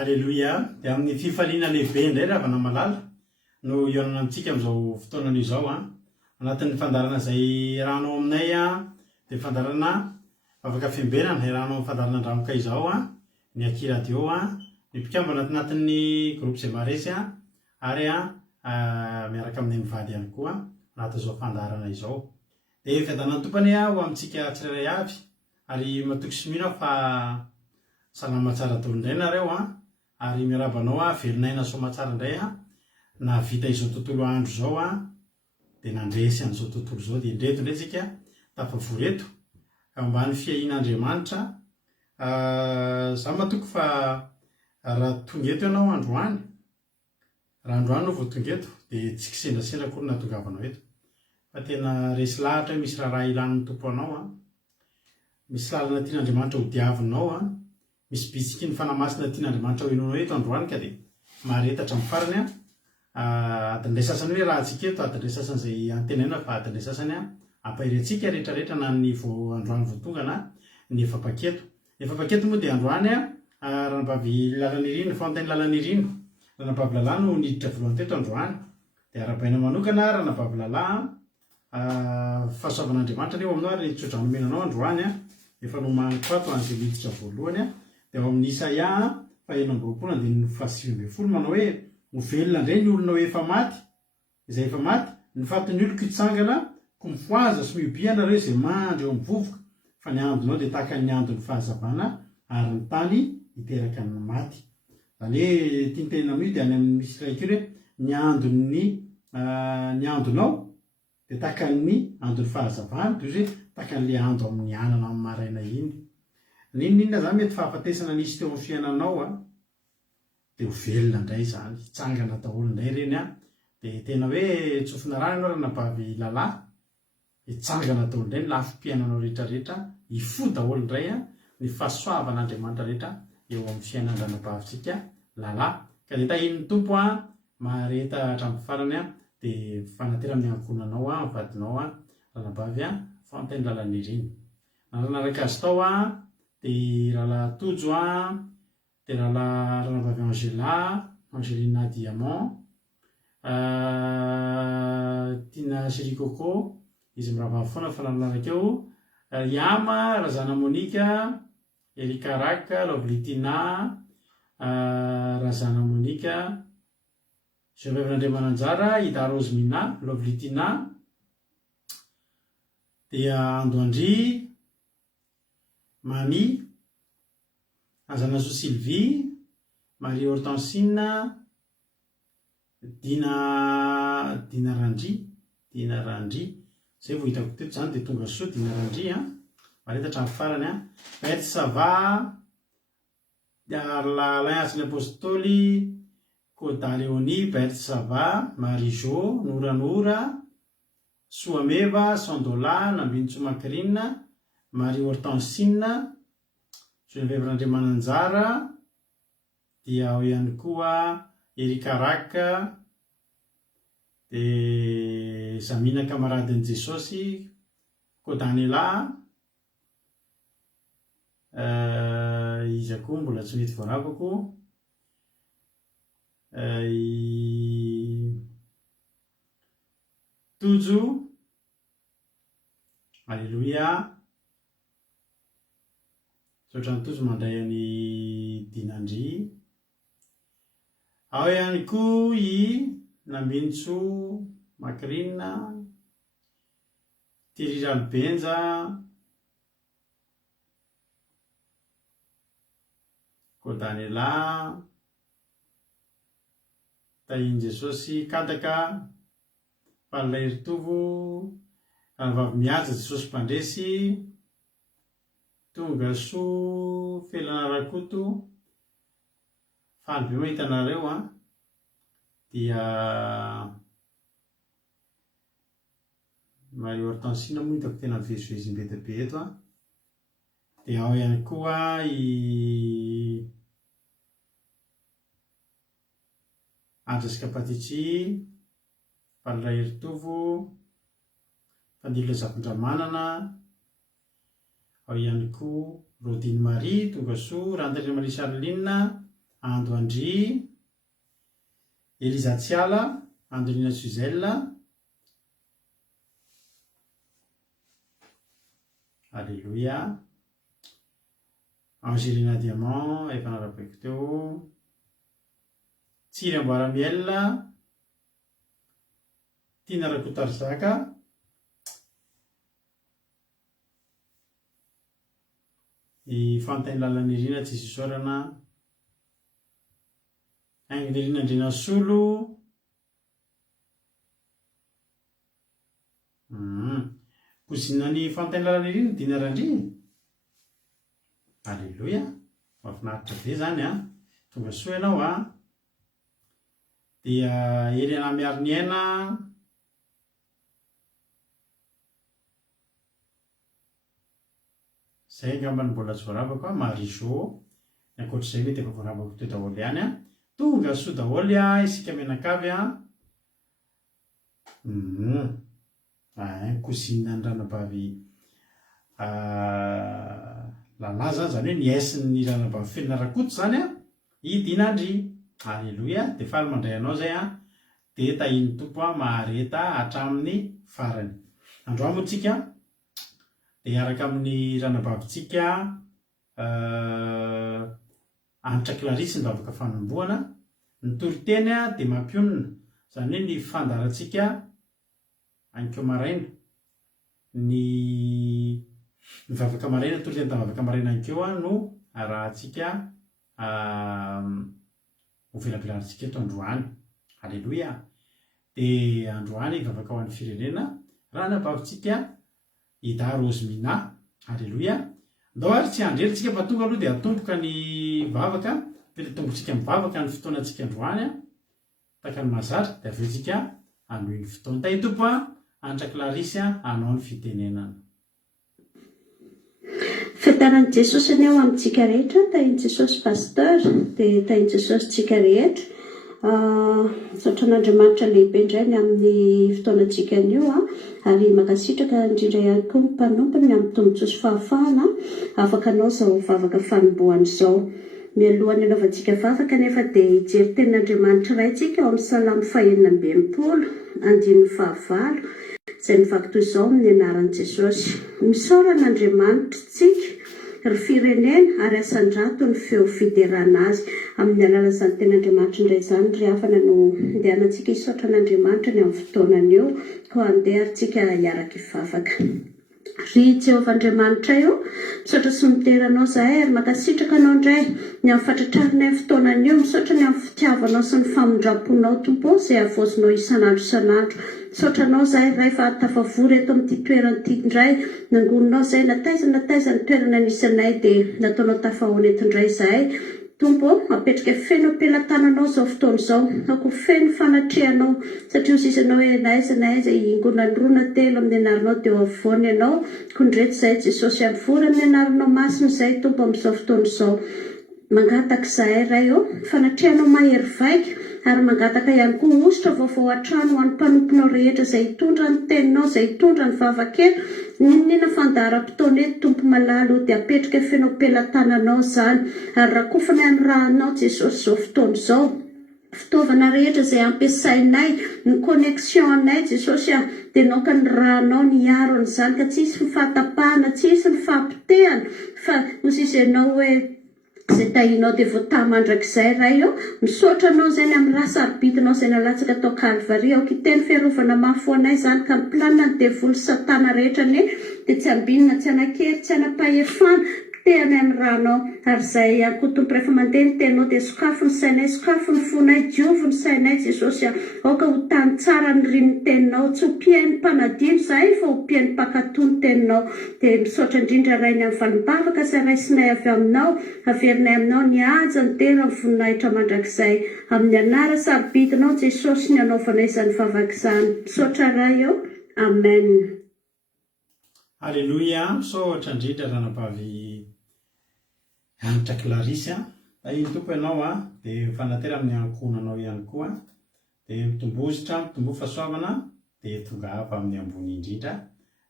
Aleloia. Dia amin'ny fifaliana lehibe indray raha vana malala no ionana amintsika amin'izao fotoanana izao anatin'ny fandarana izay rahanao aminay dia fandarana afaka fiambenana rahanao amin'ny fandarana andramoka izao ny akiradio ny mpikambana anatin'ny groupe izay maresy ary miaraka amin'ny mivady ihany koa anatin'izao fandarana izao. Dia fiadanany tompany ho amintsika tsirairay avy ary matoky sy mino fa salama tsara daholo indray nareo ary miarabanao velonay somatsara indray na vita izao tontolo andro zao dia nandresy an'izao tontolo izao dia indreto indray tsika tafavoreto ambany fiain'Andriamanitra. Za matoky fa raha tonga eto ianao androany, raha androany no vao tonga eto dia tsy kisendrasendra akory nahatongavanao eto fa tena resy lahatra misy raha ilan'ny tompo anao misy lalana tian'Andriamanitra ho diavinao misy bitsika ny fanamasina tian'Andriamanitra ho enonao eto androany ka dia maharetatra amin'ny farany adindray sasany hoe raha antsika eto adindray sasany izay antenaina fa adindray sasany ampahirentsika rehetrarehetra na ny vao androany vao tonga na ny efa-paketo. Ny efa-paketo moa dia androany ranabavy lalany irino faanteny lalany irino ranabavy lalahy no niditra voalohany teto androany dia arabaina manokana ranabavy lalahy fahasoavan'Andriamanitra eo aminao ary tsotra nomenanao androany efa nomanikato an'izay niditra voalohany dia ao amin'ny Isaia 1:20 manao hoe ho velona indray ny olona efa maty izay efa maty ny fatin'ny oloko hitsangana ko mifoaza sy miobihana ireo izay mandry eo mivovoka fa ny andonao dia tahaka ny andon'ny fahazavana ary ny tany hiteraka ny maty. Izany hoe tiantenina amin'io dia any amin'ny misy raika hoe ny andonao dia tahaka ny andon'ny fahazavana toy izay tahaka n'ilay ando amin'ny anana amin'ny maraina iny. Ninona zany mety fahafatesana nisy teo amin'ny fiainanao dia ho velona indray izany hitsangana daholo indray ireny dia tena hoe tsofina rano ianao ranabavy lalahy hitsangana daholo indray ny lafim-piainanao rehetrarehetra hifoha daholo indray ny fahasoavan'Andriamanitra rehetra eo amin'ny fiainan'ny ranabavintsika lalahy ka dia tahin'ny tompo mahareta hatramin'ny farany dia fanatera amin'ny ankonanao mivadinao ranabavy faanteny lalana ireny. Nanaraka azy tao dia rahalahy Tojo dia rahalahy ranabavy Angelina Diamant Tina Sirikoko izy miravavy foana fa nanaraka eo Yama Razana Monika Erika Raka Lovely Tina Razana Monika Geneviève Mananjara Ida Rose Mina Lovely Tina dia Andoandry Mami Azanazo Sylvie Marie Hortensine Dina Randry zay vao hitako teto zany dia tonga soa Dina Randry maretatra amin'ny farany Beth Sava Alain Asiny Apôstôly Koda Léonie Beth Sava Marie Jo Noranora Soameva Sandola Nambintso Macrine Marie Hortensine Geneviève Mananjara dia ao ihany koa Erika Raka dia Zamina Camaradin'i Jesosy Kodanela izy koa mbola tsy mety voaravako Tojo Aleloia sotrany Tojo mandray any Dinandry. Ao ihany koa Nambintso Macrine Thierry Ralbenja Kodanela Tahiny Jesosy Kadaka Palay Ritovo Ranavavy Mihaja Jesosy Mpandresy Tonga Soa Felana Rakoto faly be mahita anareo dia Marie Hortensine moa hitako tena mivezivezy be dia be eto dia ao ihany koa Andrasika Patitry Palay Ritovo Fandilo Zavindramanana ao ihany koa Rodine Marie Tonga Soa Randrina Marie Charline Ando Andry, Eliza Tsiala, Andrina Suzelle, Alléluia, Angelina Diamant, efa narapaiko teo, Tsiry Amboaramiel, Tina Rakotarzaka, i Fantainy Lalanirina tsisy isorana, Angelina Andrina Solo, kozinany Fantainy Lalanirina Dina Randry. Alléluia, mahafinaritra be zany a, tonga soa ianao a. Dia Elena Miariniaina, zay angambany mbola tsy voaravako a. Marijo, ny ankoatr'izay mety efa voaravako teo daholo ihany a. Tonga soa daholo a isika menakavy a. Kozina ny ranabavy lalaza zany hoe niesin'ny ranabavy Felinarakoto zany a, i Dina Andry. Alléluia, de faly mandray anao zay a, de tahiny tompo a mahareta hatramin'ny farany. Androany moa tsika de araka amin'ny ranabavintsika Anitra Clarisse nivavaka fanombohana, ny toriteny a de mampionina, zany hoe ny fandarantsika ankeo maraina, ny mivavaka maraina, toriteny tamivavaka maraina ankeo a no arahantsika ho velabelarintsika eto Androany. Alléluia. De Androany vavaka ho an'ny firenena ranabavintsika Ida Rosemina. Alléluia. Ndao ary tsy andrely tsika fa tonga aloha de atomboka ny vavaka, de tombotsika mivavaka ny fotoanantsika Androany a, taka ny mazatra, de aveo tsika anohy ny fotoana. Tay tompo a, Anitra Clarisse a, anao ny fitenenana. Fitanan'i Jesosy aneo amintsika rehetra, tahin'i Jesosy pasteur, dia tahin'i Jesosy tsika rehetra. Saotra an'Andriamanitra lehibe indray ny amin'ny fotoanantsika anio a, ary makasitraka indrindra ihany koa ny mpanompony ny amin'ny tombontsoa sy fahafahana afaka anao izao vavaka fanombohana izao. Mialohan'ny anaovantsika vavaka nefa dia hijery tenin'Andriamanitra iray tsika ao amin'ny Salamo 119:5 izay mivaky toy izao amin'ny anaran'i Jesosy. Misaoran'Andriamanitra tsika ry firenena ary asan-drato ny feo fiderana azy. Amin'ny alalan'izany tenin'Andriamanitra indray izany ry havana no andehanantsika hisaotra an'Andriamanitra ny amin'ny fotoanany eo, ko andeha ary tsika hiaraka hivavaka. Ry Jehovah Andriamanitra io, misaotra sy miteranao zahay ary makasitraka anao indray ny amin'ny fatratrarinay fotoanany io, misaotra ny amin'ny fitiavanao sy ny famondraponao tompo izay avozinao isan'andro isan'andro. Misaotra anao zahay ray fa tafavory eto amin'ity toerana ity indray, nangoninao zahay nataiza ny toerana nisanay dia nataonao tafahoana eto indray zahay. Tompo, apetrika feno ampelantananao izao fotoana izao, ako feno fanatrehanao satria hosisanao hoe naiza izay ingona ny rona telo amin'ny anaranao dia eo afovoany ianao, kondreto izay Jesosy avory amin'ny anaranao masina izay tompo amin'izao fotoana izao. Mangataka zahay ray fanatrehanao mahery vaika ary mangataka ihany koa ositra vaovao an-trano ho an'ny mpanomponao rehetra izay hitondra ny teninao, izay hitondra ny vavaketo, ninona fandaharam-potoana eto tompo malalo dia apetrika feno ampelantananao izany ary rakofana ny rahanao Jesosy izao fotoana izao. Fitaovana rehetra izay ampiasainay, ny connexion anay Jesosy dia naoka ny rahanao niaro an'izany ka tsisy ny fahatapahana, tsisy ny fahampitehana fa hosisy ianao hoe izay tahinao dia voata mandrakizay ray misaotra anao izay ny amin'ny rasa arbitinao izay nalatsaka tao Kalvaria, ao kiteny fiarovana mafy ho anay izany ka ny planina ny devoly satana rehetra ane dia tsy ambinina, tsy anakery, tsy anapahefana, tehana amin'ny rahanao. Ary izay ihany koa tompo rehefa mandeha ny teninao dia sokafo ny sainay, sokafo ny fonay, diovy ny sainay Jesosy aoka ho tany tsara ny rinin'ny teninao, tsy ho piain'ny mpanadino izahay fa ho piain'ny mpankatoa ny teninao. Dia misaotra indrindra ray ny amin'ny valimbavaka izay raisinay avy aminao, averinay aminao ny haja ny tena ny voninahitra mandrakizay, amin'ny anara sarobitinao Jesosy ny anaovanay izany vavaka izany. Misaotra ray amen. Alléluia, misaotra indrindra ranabavy Anitra Clarisse tahiny tompo ianao dia fanatera amin'ny ankohonanao ihany koa, dia mitombozitra, mitombo fahasoavana, dia tonga avy amin'ny ambony indrindra.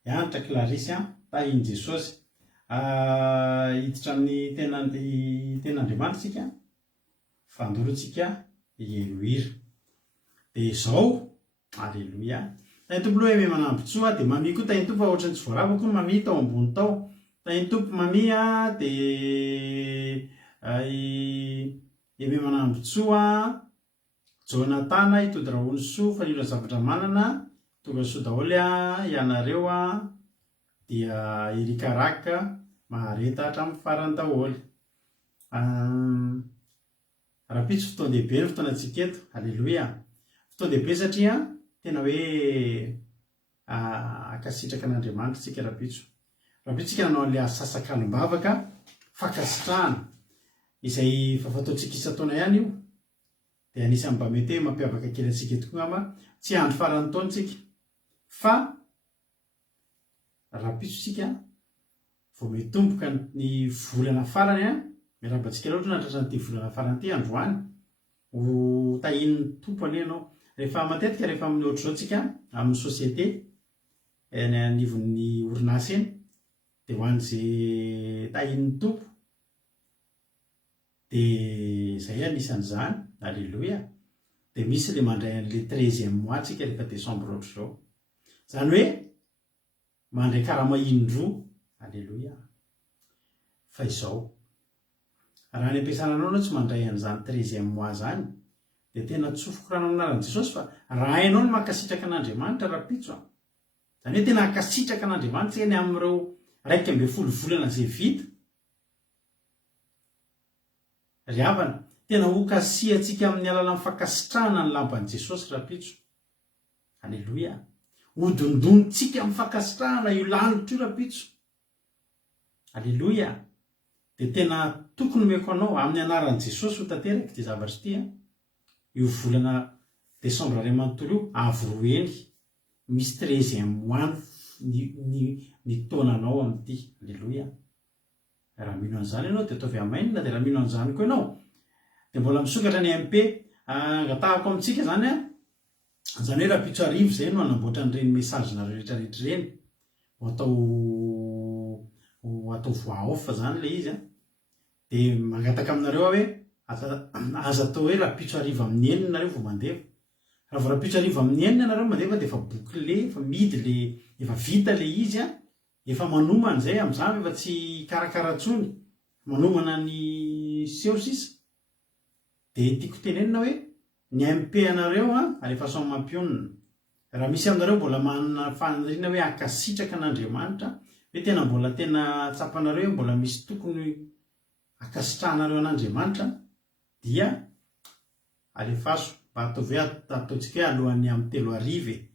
Anitra Clarisse tahiny Jesosy hiditra amin'ny tenan'Andriamanitra tsika fandorotsika ielohira dia izao aleloia tany tompo loha hoe me manambotsoa dia mami koa tany tompo fa ohatrany tsy voaravako no mami tao ambony tao tany tompo mami a dia eme manambotsoa jonatana itody rahony soa fa nilo zavatra manana tonga soa daholy a ianareo a dia irikaraka mahareta hatramin'ny farany daholy rapitso fotoan-dehibe ny fotoanantsika eto aleloia fotoan-dehibe satria tena hoe akasitraka an'Andriamanitra tsika rapitso tsika nanao an'ilay asasakalim-bavaka fakasitrahana izay fataontsika isa-taona ihany io dia anisan'ny mba mety hoe mampiavaka kely antsika tokoa ama tsy andro farany taona tsika fa rapitso tsika vao mitomboka ny volana farany a miarabantsika loatra natratra nyity volana farany ty androany ho tahin'ny tompo anie ianao rehefa matetika rehefa amin'ny ohatr' izao tsika amin'ny sosiete ny anivon'ny orinasy eny dia ho an'izay tahin'ny tompo dia zay anisan'izany aleloia dia misy le mandray an'le 13e mois tsika rehefa desambra ohatr' izao zany hoe mandray karama-indroa aleloia fa izao raha ny ampiasana anao no tsy mandray an'izany 13e mois zany dia tena tsofoko rano aminaran'i Jesosy fa raha hainao no mankasitraka an'Andriamanitra rapitso zany hoe tena akasitraka an'Andriamanitra eny amin'ireo 1 volana zay vita ry havana tena hokasiatsika amin'ny alalan'ny fankasitrahana ny lamban'i Jesosy rapitso aleloia hodondonitsika amin'ny fankasitrahana io lanitra io rapitso aleloia dia tena tokony meko anao amin'ny anaran'i Jesosy ho tanteraka ty zavatra ity io volana desambra ray manontolo io avoroeny misy 13e mois ny taonanao amin'ity aleloia raha mino an'izany ianao dia ataovy amainina dia raha mino an'izany koa ianao dia mbola misokatra ny MP angatahako amintsika zany a zany hoe rapitso arivo zay no anamboatra n'ireny mesagenareo rehetrarehetra ireny atao voix-off zany le izy dia mangataka aminareo hoe aza atao hoe rapitso arivo amin'ny enina nareo vao mandefa raha vao rapitso arivo amin'ny enina nareo mandefa dia efa bouclé efa midy le efa vita le izy efa manomana zay amin'izany efa tsy karakaratsony manomana ny seo sisa dia tiako tenenina hoe ny MP anareo rehefa somy mampionina raha misy aminareo mbola manana faniriana hoe akasitraka an'Andriamanitra hoe tena mbola tena tsapanareo mbola misy tokony akasitrahanareo an'Andriamanitra dia alefaso mba ataovy hoe ataontsika hoe alohan'ny amin'ny 3:00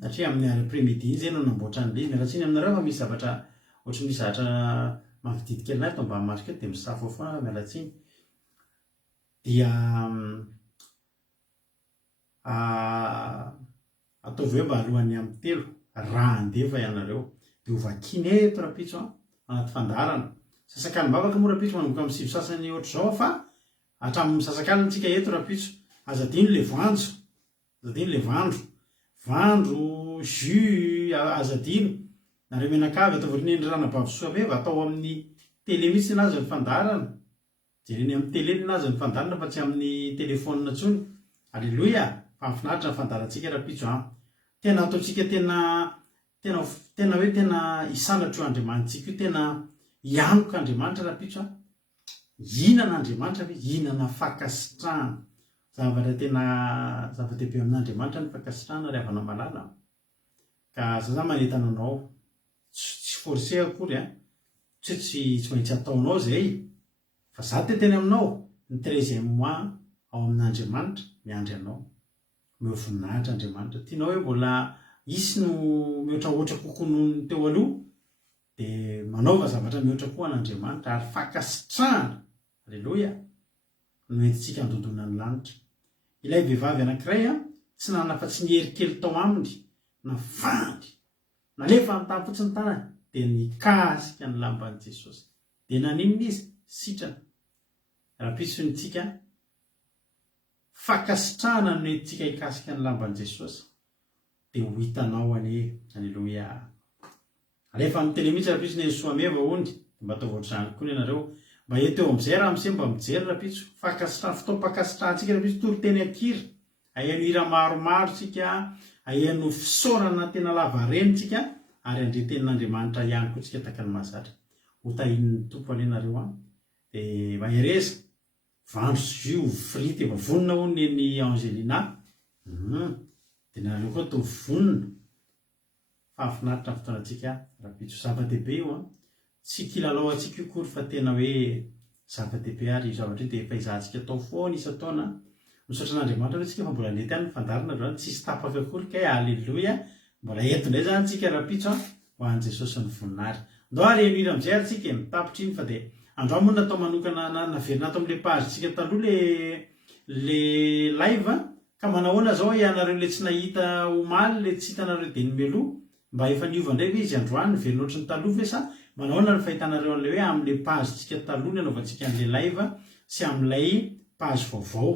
satria amin'ny après-midi iny zay no namboatra an'le miaratsiny aminareo fa misy zavatra ohatry misy zavatra mampididika anazy atao mba marika dia misafo foana miaratsiny dia ataovy hoe mba alohan'ny amin'ny 3 raha andefa ianareo dia hovakiny eto rapitso anaty fandarana sasakalim-bavaka moa rapitso manomboka amin'ny 7 sasany ohatr' izao fa hatramin'ny sasakaliny tsika eto rapitso azadino le vandro jus azadino nareo menakavy atao vorinendry ranabavy meva atao amin'ny télé mihitsy anazy ny fandarana jereny amin'ny télé nazy ny fandarana fa tsy amin'ny telefônina ntsony aleloia fa mifinaritra ny fandarantsika rapitso tena ataontsika tena hoe tena isanatra io Andriamanitsika io tena ianoka Andriamanitra rapitso ihinan'Andriamanitra ihinana fankasitrahana zava-dehibe amin'Andriamanitra ny fankasitrahana ry havana malala ka za manentana anao tsy forcé akory tsy maintsy ataonao zay fa za teny aminao ny 13e mois ao amin'Andriamanitra miandry anao meo voninahitra Andriamanitra tianao hoe mbola isy no mihoatrahoatra kokoa noho ny teo aloha dia manaova zavatra mihoatra koa an'Andriamanitra ary fankasitrahana aleloia no entintsika andondona ny lanitra ilay vehivavy anankiray tsy nanafa-tsy nihery kely tao aminy na vandy nalefa ny tany fotsiny tanany dia nikasika ny lamban'i Jesosy dia naninona izy sitrana rapitso nitsika fankasitrahana no entintsika hikasika ny lamban'i Jesosy dia ho hitanao anie aleloia alefa amin'ny télé mihitsy rapitso ny soameva ony mba atao voatr'izany koa ianareo mba eteo am'izay raha am'izay mba mijery rapitso fotoam-pakasitrahantsika rapitso toro-teny akira aheno hira maromaro tsika aheno fisaorana tena lavarenitsika ary andre tenin'andriamanitra ihany koa tsika taka ny mahazatra hotahin'ny tompo alenareo a dia mahereza vandro sy io frity efa vonona ho neny Angelina dia nareo koa to vonona fahafinaritra ny fotoanantsika rapitso zava-dehibe io a tsy kilalao antsika io kory fa tena hoe zava-dehibe ary io zavatra io dia efa izahantsika tao foana isa-taona misaotra an'Andriamanitra hoe tsika fa mbola nety any ny fandarina zany tsisy tapaka akory ka alleloia mbola eto indray zany tsika rapitso a ho an'i Jesosy ny voninahitra andao ary eno hira am'izay ary tsika mitapitra iny fa dia andro moa natao manokana naverina ato amin'ilay page tsika taloha le live ka manahoana zao ianareo le tsy nahita omaly le tsy hitanareo dia nymeloa mba efa niova indray ve izy androany niverina ohatry ny taloha ve sa manahoana ny fahitanareo an'le hoe amin'le page tsika taloha ny anaovantsika an'le live sy amin'ilay page vaovao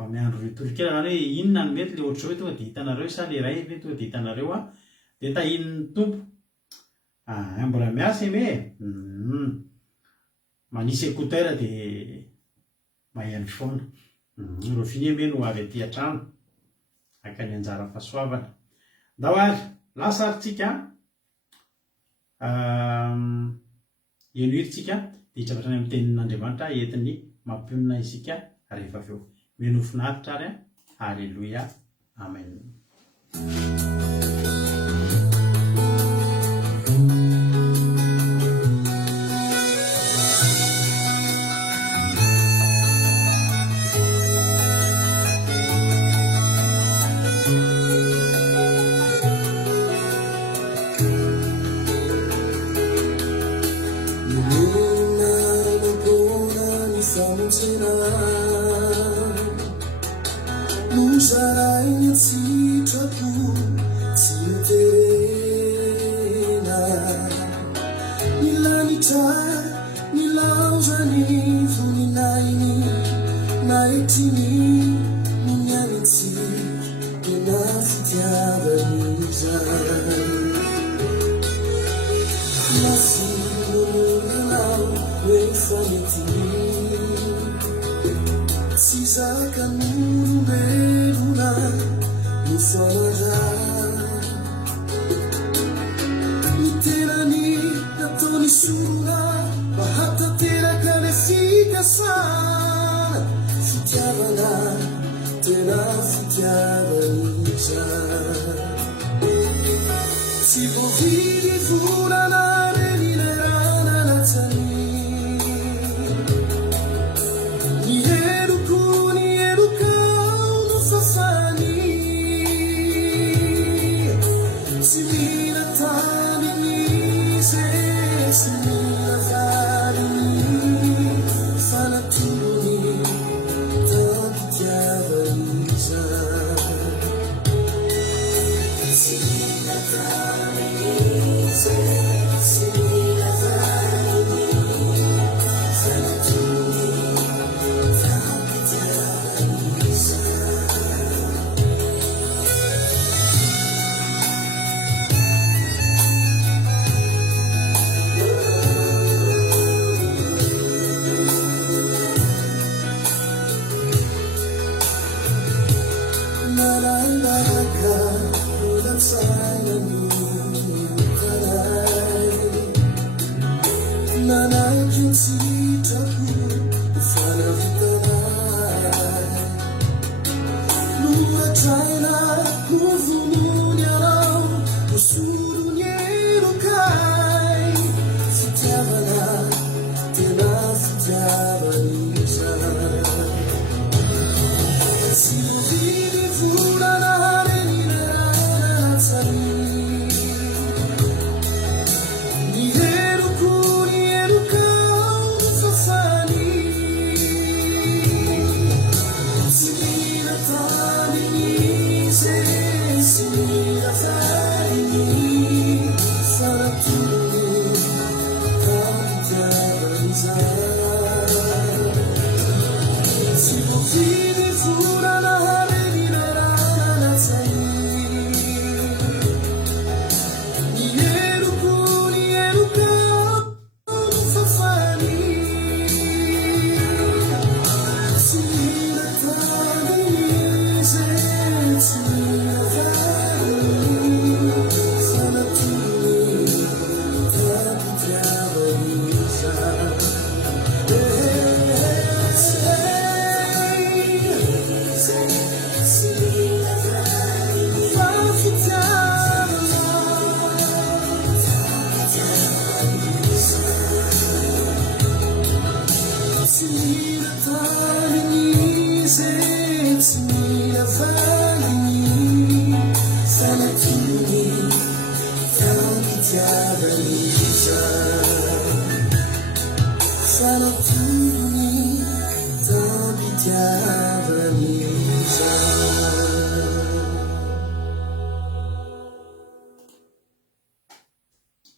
mba miandro retolokely zany hoe inona ny mety le ohatry hoe tonga dia hitanareo sa le ray ve tonga dia hitanareo a dia tahin'ny tompo mbola miasa eme manisy écouteur dia maheno foana rofiny eme no avy aty an-trano aka ny anjara fahasoavana ndao ary lasa ary tsika eno hiritsika dia hitsavatra any amin'ny tenin'Andriamanitra entiny mampionina isika rehefa avy eo meno finaritra ary alleloia amen. See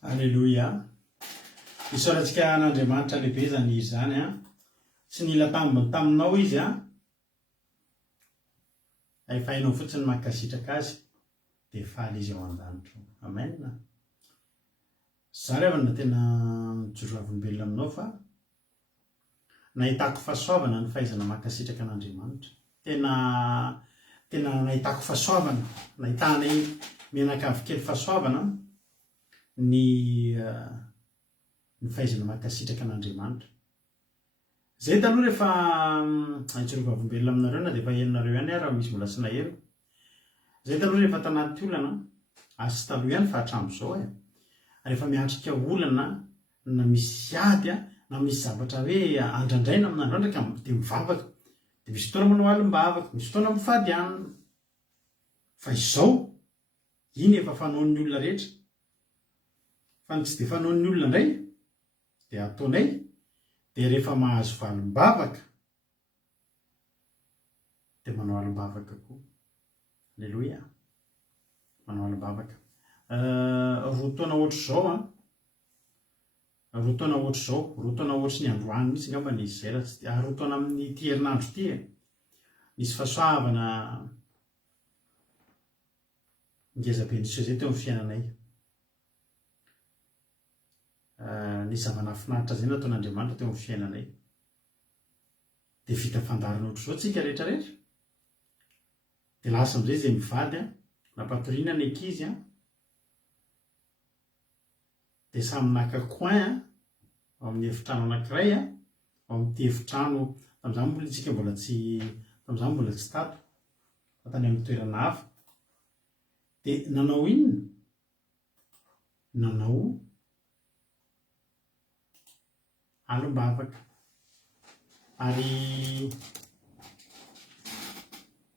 Alleloia. Isaorantsika an'Andriamanitra lehibe zany izy zany a. Tsy nila taminao izy a. Efa hainao fotsiny mankasitraka azy dia faly izy ao an-danitra. Amen. Za rehefa na tena mijoro avolombelona aminao fa nahitako fahasoavana ny fahaizana mankasitraka an'Andriamanitra. Tena nahitako fahasoavana, nahitanay mianakavy kely fahasoavana ny fahaizana mankasitraka an'Andriamanitra. Zay taloha rehefa hijoro avolombelona aminareo na dia efa henonareo ihany raha misy mbola tsy naheno. Zay taloha rehefa tanaty olana, sy taloha ihany fa hatramin'izao rehefa miatrika olana na misy ady na misy zavatra hoe andrandraina amin'andro ndraika dia mivavaka. Dia misy fotoana manao alim-bavaka, misy fotoana mifady hanina. Fa izao, iny efa fanaon'ny olona rehetra. Fa ny tsy dia fanaon'ny olona indray dia ataonay dia rehefa mahazo valim-bavaka dia manao alim-bavaka koa. Alleloia. Manao alim-bavaka. Roa taona ohatr'izao roa taona ohatr'ny androany mihitsy ngamba nisy zay raha tsy roa taona amin'ny ity herinandro ity nisy fahasoavana ngezabe nisy zay teo amin'ny fiainanay. Nisy zavanafinaritra zay nataon'Andriamanitra teo amin'ny fiainanay. Dia vita fandarina ohatr'izao tsika rehetrarehetra. Dia lasa amin'izay izay mivady nampatoriana ny ankizy dia samy naka coin ao amin'ny efitrano anankiray ao amin'ity efitrano tamin'izany mbola tsika mbola tsy tato fa tany amin'ny toerana hafa. Dia nanao inona? Nanao alim-bavaka. Ary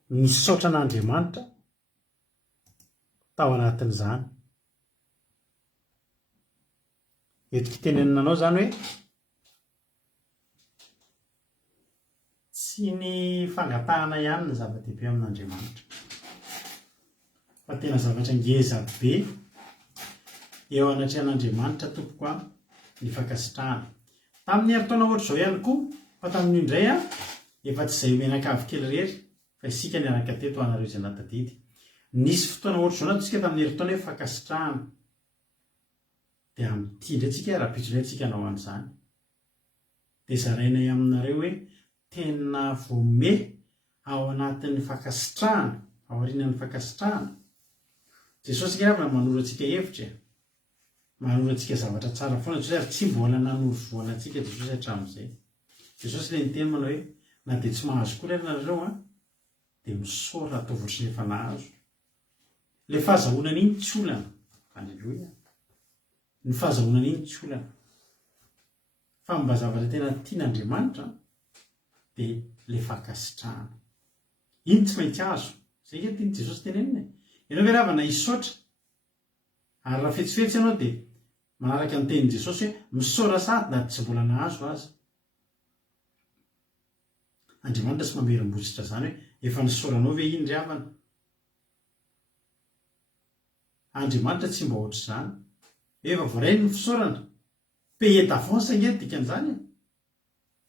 nisaotra an'Andriamanitra tao anatin'izany. Eto tenenanao zany hoe tsy ny fangatahana ihany ny zava-dehibe amin'Andriamanitra fa tena zavatra ngeza be eo anatrehan'Andriamanitra tompoko ny fankasitrahana. Tamin'ny heritaona ohatr'izao ihany koa fa tamin'ny indray efa tsy izay mianakavy kely rehetra fa isika ny anaka teto anareo izay natadidy. Nisy fotoana ohatr'izao nataontsika tamin'ny heritaona hoe fankasitrahana. Dia amin'ity indray tsika raha-pitso indray tsika hanao an'izany. Dia zarainay aminareo hoe tena voame ao anatin'ny fankasitrahana, ao aorianan'ny fankasitrahana. Jesosy ngamba manoro antsika hevitra, manoro antsika zavatra tsara foana. Jesosy ary tsy mbola nanoro voana antsika Jesosy hatramin'izay. Jesosy ilay niteny manao hoe na dia tsy mahazo koa ianareo dia misaora atao ohatry ny efa nahazo. Ilay fahazahoana iny tsy olana. Alleloia. Ny fahazahoana iny tsy olana. Fa mba zavatra tena tian'Andriamanitra dia ilay fankasitrahana. Iny tsy maintsy azo. Izay ke tiany Jesosy tenenina. Ianao ve ravana hisaotra? Ary raha fetsifetsy ianao dia manaraka ny tenin Jesosy hoe misaora sady na tsy mbola nahazo aza. Andriamanitra tsy mamerim-botsitra zany hoe efa nisaoranao ve iny ry havana? Andriamanitra tsy mba ohatr'izany. Efa voaray ny fisaorana. Payer d'avance ange dikan'izany.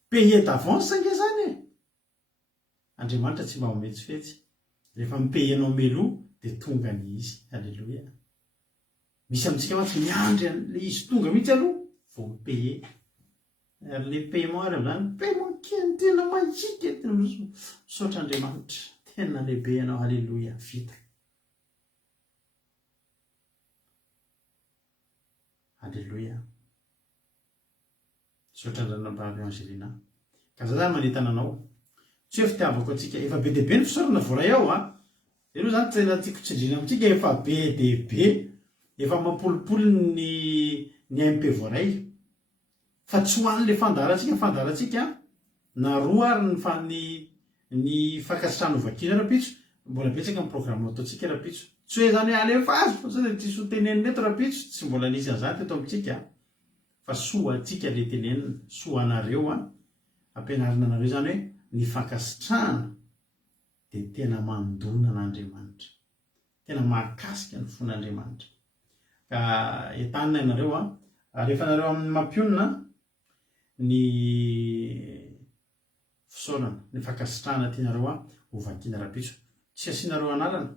Payer d'avance ange zany. Andriamanitra tsy mba hometsifetsy. Rehefa mipayenao meloa dia tonga ny izy. Alleloia. Misy amintsika mantsy miandry ilay izy tonga mihitsy aloha vao mipayer. Ary ilay paiement ary amin'izany paiement kely tena mahitsika tena misaotra Andriamanitra. Tena lehibe ianao. Alleloia. Vita. Alleloia. Misaotra Andriamanitra Angelina. Ka za zany manentana anao. Tsy hoe fitiavako antsika efa be dia be ny fisaorana voaray ao Io zany tsy tiako tsindrina amintsika efa be dia be. Efa mampolipoly ny MP voaray. Fa tsy ho an'ilay fandarantsika na roa ary ny fankasitrahana ovakina rapitso. Mbola betsaka ny programma ataontsika rapitso. Tsy hoe zany alefa azy fa tsy tsisy ho tenenina eto rapitso. Tsy mbola nisy an'izany teto amintsika. fa soa atsika le tenenina soa anareo ampianarina anareo zany hoe ny fankasitrahana dia tena mandona an'Andriamanitra, tena mahakasika ny fon'Andriamanitra. Ka entanina ianareo rehefa nareo amin'ny mampionina ny fisaorana, ny fankasitrahana tianareo ho vakiana rahampitso, tsy asianareo anarana,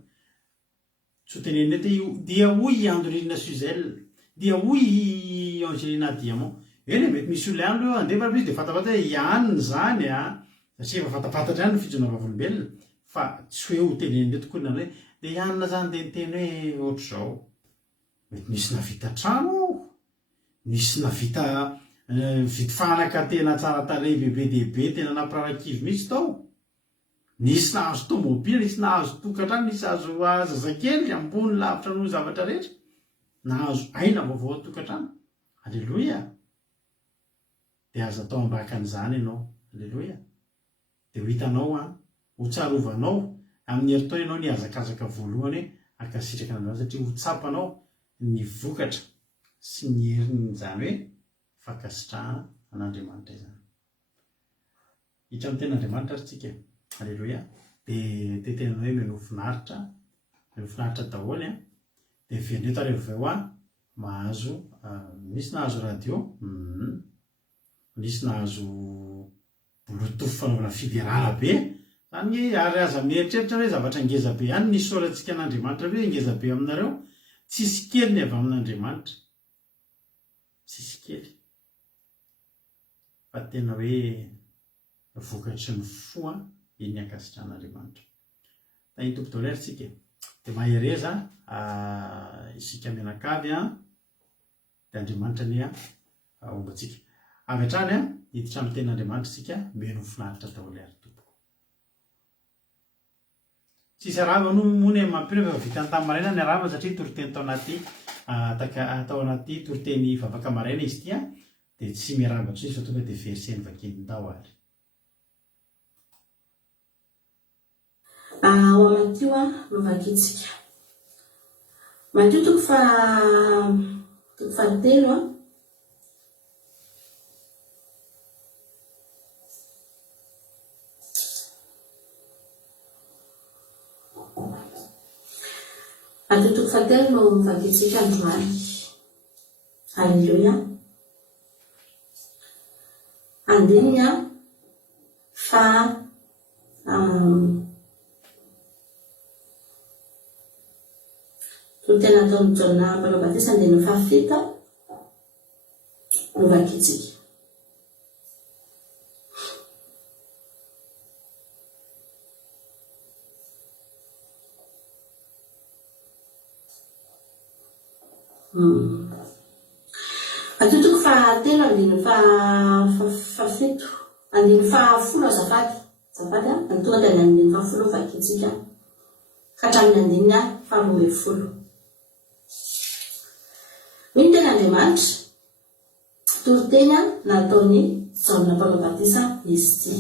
tsy ho tenenina eto dia hoy Andrina Suzel, dia hoy Angelina Diamant. Eny mety misy olona ihany aloha andefa rahampitso dia fatafata hoe ihaniny zany satria efa fatapatatra ihany ny fijonana vavolombelona, fa tsy hoe ho tenenina eto koa hoe dia ihanina zany dia niteny hoe ohatra zao. Mety misy navita trano, misy navita vity fanaka tena tsara tarehy bebe diabe tena nampirarakivo mihitsy tao, nisy nahazo tomobila, nisy nahazo tokantrano, nisy azo zazakely ambony lavitra noho zavatra rehetra, nahazo aina vaovao tokantrano. Alleloia. Dia aza atao ambakan'izany ianao. Alleloia. Dia ho hitanao ho tsarovanao amin'ny heritao ianao ny azakazaka voalohany ankasitraka an'Andriamanitra, satria ho tsapanao ny vokatra sy ny herin'izany hoe fankasitrahana an'Andriamanitra izany. Hitra amin'ny ten'Andriamanitra ary tsika. Alleloia. Dia tetenanao hoe menofinaritra daholo dia veneta rehefa avy mahazo misy nahazo radio, misy nahazo bluetooth fanaovana fiderala be zany, ary aza mieritreritra hoe zavatra ngeza be ihany nisy sorantsika an'Andriamanitra hoe ngeza be aminareo, tsisy kely ny avy amin'Andriamanitra, tsisy kely, fa tena hoe vokatry ny fo eny ankasitran'Andriamanitra. Tany tompo daholo ary tsika dia mahereza isika mianakavy dia Andriamanitra ny ombantsika avy hatrany hiditra amin'ny ten'Andriamanitra isika meno finaritra daholo ary tompo. Tsisy arava moa mampireva vita ny tamin'ny maraina ny arava, satria toriteny tao anaty toriteny vavaka maraina izy ity dia tsy miarava tsy fa tonga dia verseny vakeny tao ary. Ao amatio no vakitsika. Matio toko fahatelo Matio toko fahatelo no vakitsika androany. Alleluia. Andininy fa tena ataon'ny Jona mpanao batisa dia no fahafito no vakitsika. Matio toko fahatelo andiny fahafito andiny fahafolo azafady ny tonga dia andiny fahafolo vakitsika ka hatramin'ny andiny faharoambinifolo. Hoy ny ten'Andriamanitra, toriteny nataony Jona mpanao batisa izy ity.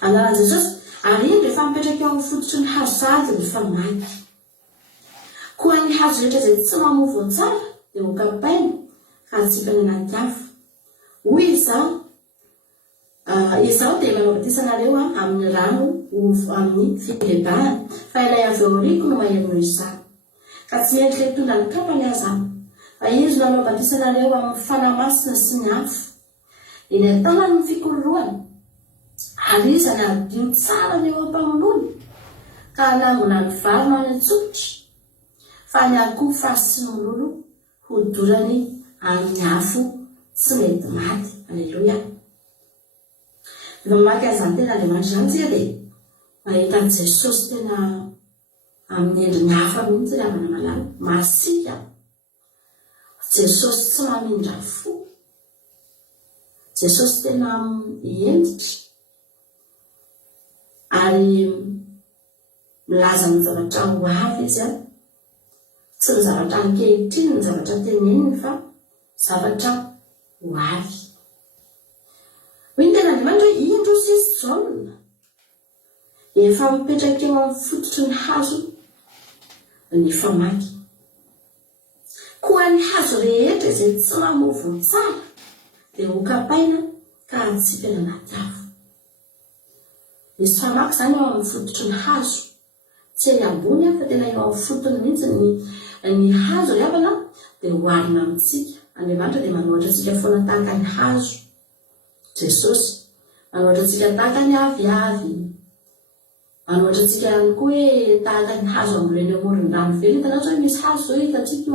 Anaran'i Jesosy, ary iny rehefa mipetraka eo amin'ny fototry ny hazo sady rehefa maty. Koa ny hazo rehetra izay tsy mamovo tsara dia ho kapaina ka atsipany anaty afo. Hoy izao dia manao batisa anareo amin'ny rano amin'ny filebahana, fa ilay avy eo aoriako no mahery noho izany. Ka tsy mendry ilay tondra ny kapany aza fa izy nanao batisa anareo amin'ny fanamasina sy ny afo. Eny an-tanany ny fikoloroany, ary izy anadio tsara ny eo am-pamolony ka hanangona ny vary no any an-tsokitra, fa ny akoho fasy sy ny mololo hodorany amin'ny afo tsy mety maty. Alleluia. Rehefa mamaky an'izany ten'Andriamanitra izany tsika dia mahita an'i Jesosy tena amin'ny endriny hafa mihitsy ry havana malala, masika. Jesosy tsy mamindra fo, Jesosy tena endritra ary milaza ny zavatra ho avy izy tsy ny zavatra ankehitriny ny zavatra teneniny fa zavatra ho avy. Hoy ny ten'Andriamanitra hoe indrozy izy Jona efa mipetraka eo amin'ny fototry ny hazo ny famaky. Koa ny hazo rehetra izay tsy mamovo tsara dia hokapaina ka atsipana anaty afo. Misy famaky izany eo amin'ny fototry ny hazo, tsy eny ambony fa tena eo amin'ny fotony mihitsy ny hazo ry havana, dia hoharina amintsika. Andriamanitra dia manohatra antsika foana tahaka ny hazo. Jesosy manohatra antsika tahaka ny aviavy, manohatra antsika ihany koa hoe tahaka ny hazo amboleny amoron-drano velona. Hitanao zao misy hazo zao hitantsika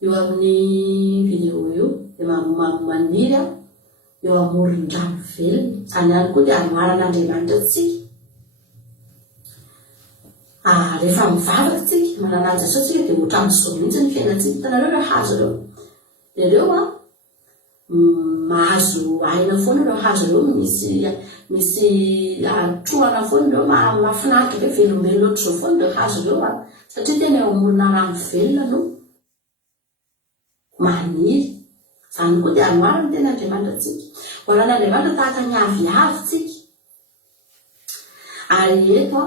eo amin'ny video eo dia maniry eo amoron-drano velona. Izany ihany koa dia anoharan'Andriamanitra antsika. Rehefa mivavaka tsika manana Jesosy tsika dia ohatra amin'izao mihitsy ny fiainantsika. Hitanareo ireo hazo ireo, dia ireo mahazo aina foana ireo hazo ireo, misy trohana foana ireo, mahafinaritra be, velombelona ohatr'izao foana ireo hazo ireo satria tena eo amorona rano velona no maniry. Izany koa dia anoharany tena Andriamanitra antsika. Horan'Andriamanitra tahaka ny aviavy tsika. Ary eto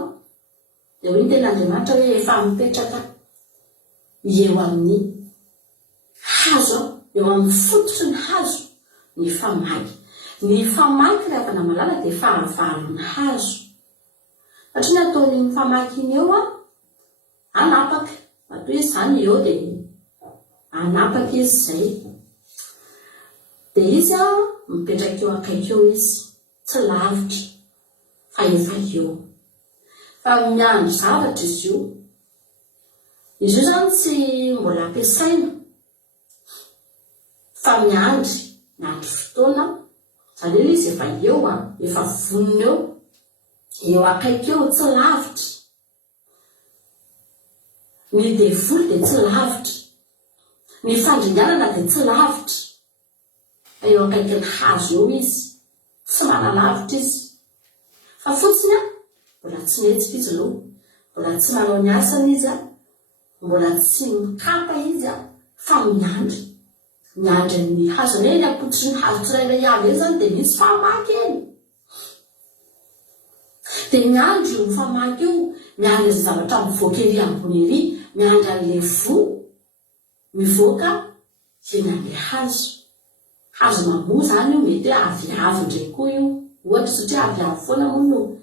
dia hoe ny tena Andriamanitra hoe efa mipetraka eo amin'ny hazo, eo amin'ny fototry ny hazo ny famaky. Ny famaky rehefa avana malala dia fahavalon'ny hazo. Satria nataony famaky iny eo anapaka. Matoa izy izany eo dia anapaka izy izay. Dia izy mipetraka eo akaiky eo izy, tsy lavitra fa efa eo. Fa miandry zavatra izy io. Izy io zany tsy mbola ampiasaina fa miandry fotoana. Izany hoe izy efa eo, efa vonona eo akaiky eo, tsy lavitra. Ny devoly dia tsy lavitra, ny fandringanana dia tsy lavitra. Eo akaiky ny hazo eo izy, tsy manalavitra izy. Fa fotsiny mbola tsy mihetsika izy aloha, mbola tsy manao ny asany izy, mbola tsy mikapa izy, fa miandry ny hazo. Eny ampototry ny hazo tsirairay avy eny zany dia misy famaky eny. Dia miandry io famaky io, miandry izay zavatra mivoaka ery ambony ery, miandry an'le vo mivoaka eny an'le hazo. Hazo mamoa zany io, mety hoe aviavy indray koa io, ohatra satria aviavy foana moa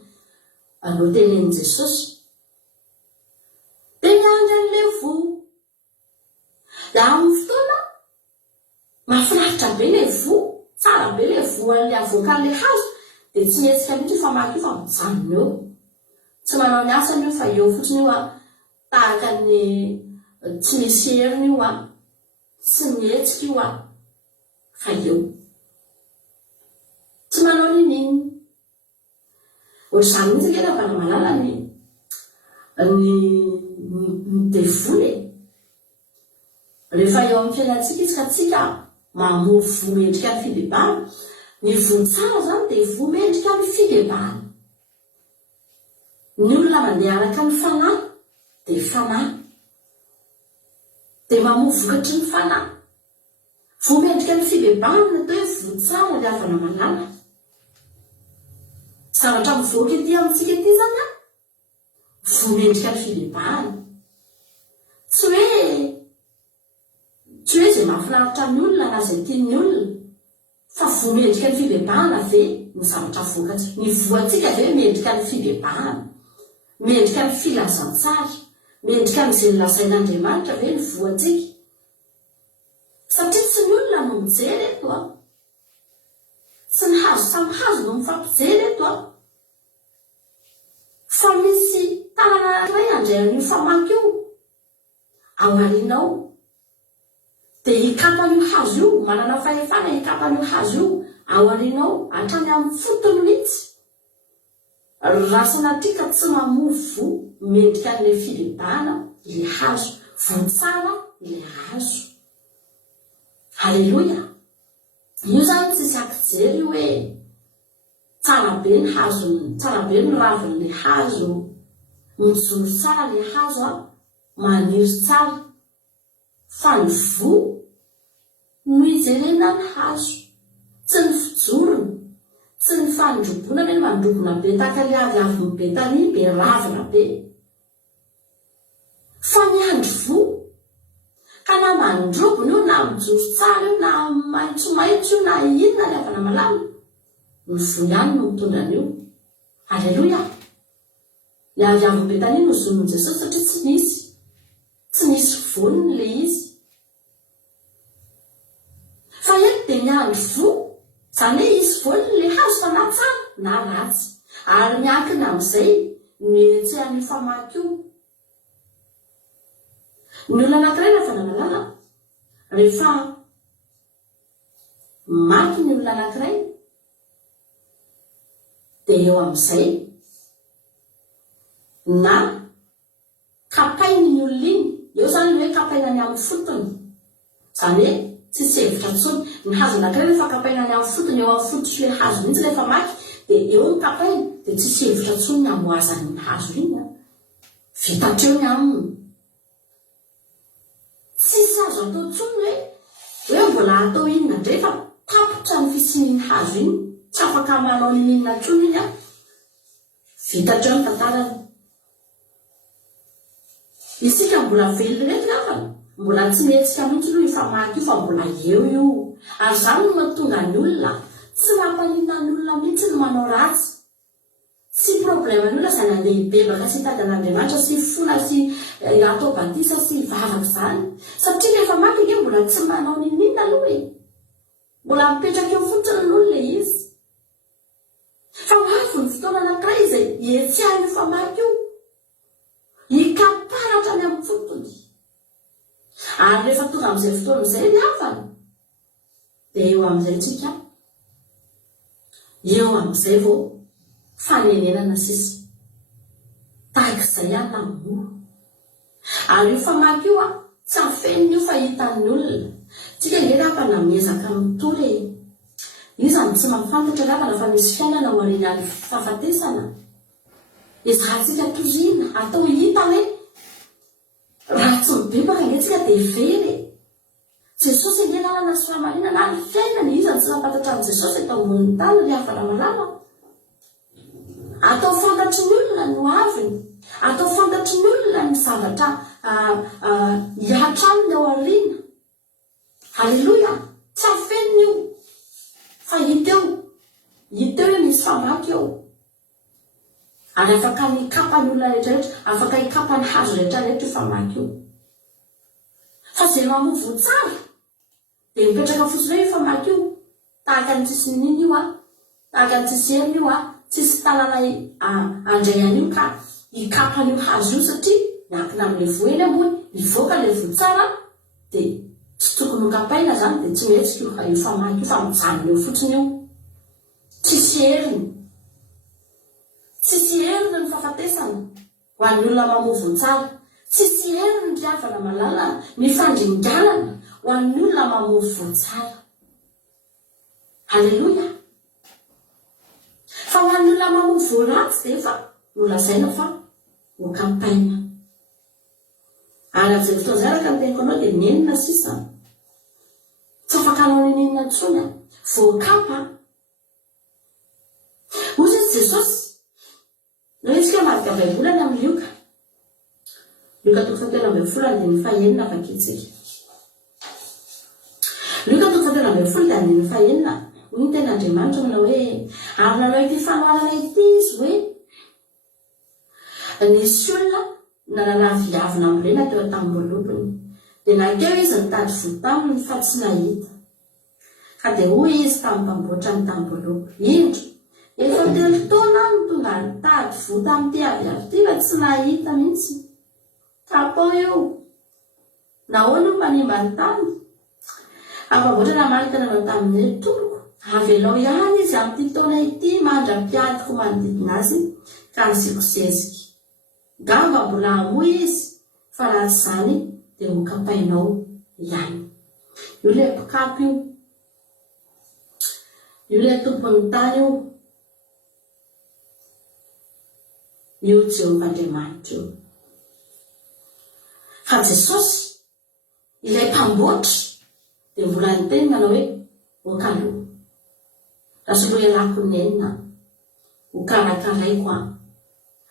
no tenen'i Jesosy. Dia miandry an'le vo. Dia amin'ny fotoana mahafinaritra be le vo, tsara be le vo an'le avoaka an'le hazo, dia tsy mihetsika mihitsy famaky io fa mijanona eo. Tsy manao ny asany io fa eo fotsiny io tahaka ny tsy misy heriny io, tsy mihetsika io fa eo. Tsy manao nininy. Ohatr'izany mihitsy ankena avana malala ny devoly. Rehefa eo amin'ny fiainantsika izy ka tsika mamoa vo mendrika ny fibebahana, ny vo tsara zany dia vo mendrika ny fibebahana. Ny olona mandeha araka ny fanahy dia fanahy, dia mamoa vokatry ny fanahy. Vo mendrika ny fibebahana atao hoe vo tsara ilay avana malala. Zavatra mivoaka ety amintsika ety zany vo mendrika ny fibebahana. Tsy hoe izay mahafinaritra ny olona na izay tian'ny olona, fa vo mendrika ny fibebahana ve ny zavatra vokatsika. Ny voantsika ve mendrika ny fibebahana, mendrika ny filazantsara, mendrika n'izay nolazain'Andriamanitra ve ny voantsika. Satria tsy ny olona no mijery eto, tsy ny hazo samy hazo no mifampijery eto, fa misy tanana iray andrain'io famaky io ao aorianao. Dia hikapan'io hazo io, manana fahefana hikapan'io hazo io ao aorianao hatrany amin'ny fotony mihitsy. Raha sanatria ka tsy mamoa vo mendrika an'ilay fibebahana ilay hazo, vo tsara ilay hazo. Halleloia. Io zany tsy sakijery hoe tsara be ny hazo, tsara be ny ravin'ilay hazo, mijoro tsara ilay hazo, maniry tsara, fa ny vo no hijerena ny hazo, tsy ny fijorony, tsy ny fandrobona hoe mandrobona be tahaka ilay aviavy be tany be ravina be, fa miandry vo. Ka na mandrobona io na mijoro tsara io na maitso maitsomaitso io na inona ny avana malama ny vo ihany no mitondra an'io. Aleloia. Ny avy-betany no zonony Jesosy satria tsy nisy voniny le izy. Fa eto dia miandry vo, izany hoe isy voniny le hazo fa na tsara na ratsy, ary miankina amin'izay no etsehany famaky io. Ny olona anankiray rehefa namalala, rehefa maky ny olona anankiray dia eo amin'izay na kapainy ny olona iny, eo zany hoe kapainany amin'ny fotony, izany hoe tsisy hevitra intsony. Ny hazo anankiray rehefa kapainany amin'ny fotony, eo amin'ny fototry le hazo mihitsy rehefa maky, dia eo ny kapainy dia tsisy hevitra intsony ny amoazan'ny hazo iny. Vitatreo ny aminy. Tsisy azo atao intsony hoe mbola atao inona indray fa tapotra ny fisian'iny hazo iny, tsy afaka manao ninina intsony iny. Vitatreo ny tantarany. Isika mbola velona rehetra afana, mbola tsy mihetsika mihitsy aloha ifamaky io fa mbola eo io. Ary izany no mahatonga ny olona tsy mampanina ny olona mihitsy ny manao ratsy. Tsy problema ny olona izany handeha hibebaka sy hitady an'Andriamanitra sy fona sy atao batisa sy hivavaka izany. Satria rehefa maky iny mbola tsy manao ninina aloha e. Mbola mipetraka eo fotsiny ny olona izy. Fa hoavy ny fotoana anankiray izay hietsehany io famaky io, hikaparatra any amin'ny fotony. Ary rehefa tonga amin'izay fotoana izay ny havana, dia eo amin'izay tsika, eo amin'izay vao fanenenana sisa. Tahaka izay ihany na moro. Ary io famaky io tsy afeniny io fa hitan'ny olona. Tsika nge rapana miezaka mitory e. Io zany tsy mahafantatra rapana fa misy fiainana ho arinan'ny fahafatesana. Ezahantsika toriana, atao hita hoe raha tsy mibebaka anetsika dia very. Jesosy nge lalana sy fahamarinana ary fiainana io zany tsy mampatatra amin'ny Jesosy eto ambonin'ny tany ry havana malama. Atao fantatry ny olona ny hoaviny, atao fantatry ny olona ny zavatra hiatraminy ao aoriana. Halleluja. Tsy afeniny io fa hiteo hoe misy famaky eo. Ary afaka hikapany olona rehetrarehetra, afaka hikapany hazo rehetrarehetra io famaky io. Fa izay mamovo tsara dia mipetraka fotsiny io famaky io, tahaka ny tsisy ninina io tahaka ny tsisy hena io tsisy tanana andray an'io ka hikapany io hazo io, satria miankina amin'ilay voeny ambony, mivoaka ilay vo tsara dia tsy tokony ho kapaina zany dia tsy mihetsika io famaky io fa mijanona eo fotsiny io. Tsisy heriny. Tsisy heriny ny fahafatesana ho an'ny olona mamovo tsara. Tsisy heriny ny havana malala, mifandringanana ho an'ny olona mamovo tsara. Halleluja. Fa ho an'ny olona mamovo ratsy dia efa nolazaina fa ho kampaina. Ary amin'izay fotoana izay araka ny teniko anao dia nenina sisa. Tsy afaka hanao ninina intsony voakapa. Hoy izy Jesosy, no isika marika baibolany amin'ny Lioka. Lioka 7:9 vakitsika. Lioka 7:9 hoy ny ten'Andriamanitra manao hoe, ary nanao ity fanohanana ity izy hoe, nisy olona nanana viavina ambolena teo an-tambolopony, dia nakeo izy nitady vo taminy fa tsy nahita. Ka dia hoy izy tamin'ny mpamboatra ny tambolopo, indro efa 3 taona no tonga nitady vo tamin'ity aviavy ity fa tsy nahita mihitsy. Kapao eo. Nahoana io manimba ny tany? Ampamboatra namalika nanao tamin'ny toloko. Avelao ihany izy amin'ity taona ity mandra-piadiko manodidina azy ka nisiko zezika. Gamba mbola hamoy izy fa raha tsy izany dia ho kapainao ihany. Io ilay mpikapy io. Io ilay tompon'ny tany io. Io Jehovah-Andriamanitra io. Fa Jesosy ilay mpamboatra dia mbola niteny manao hoe okaloha. Rasoloha ialako nenina, ho karakaraiko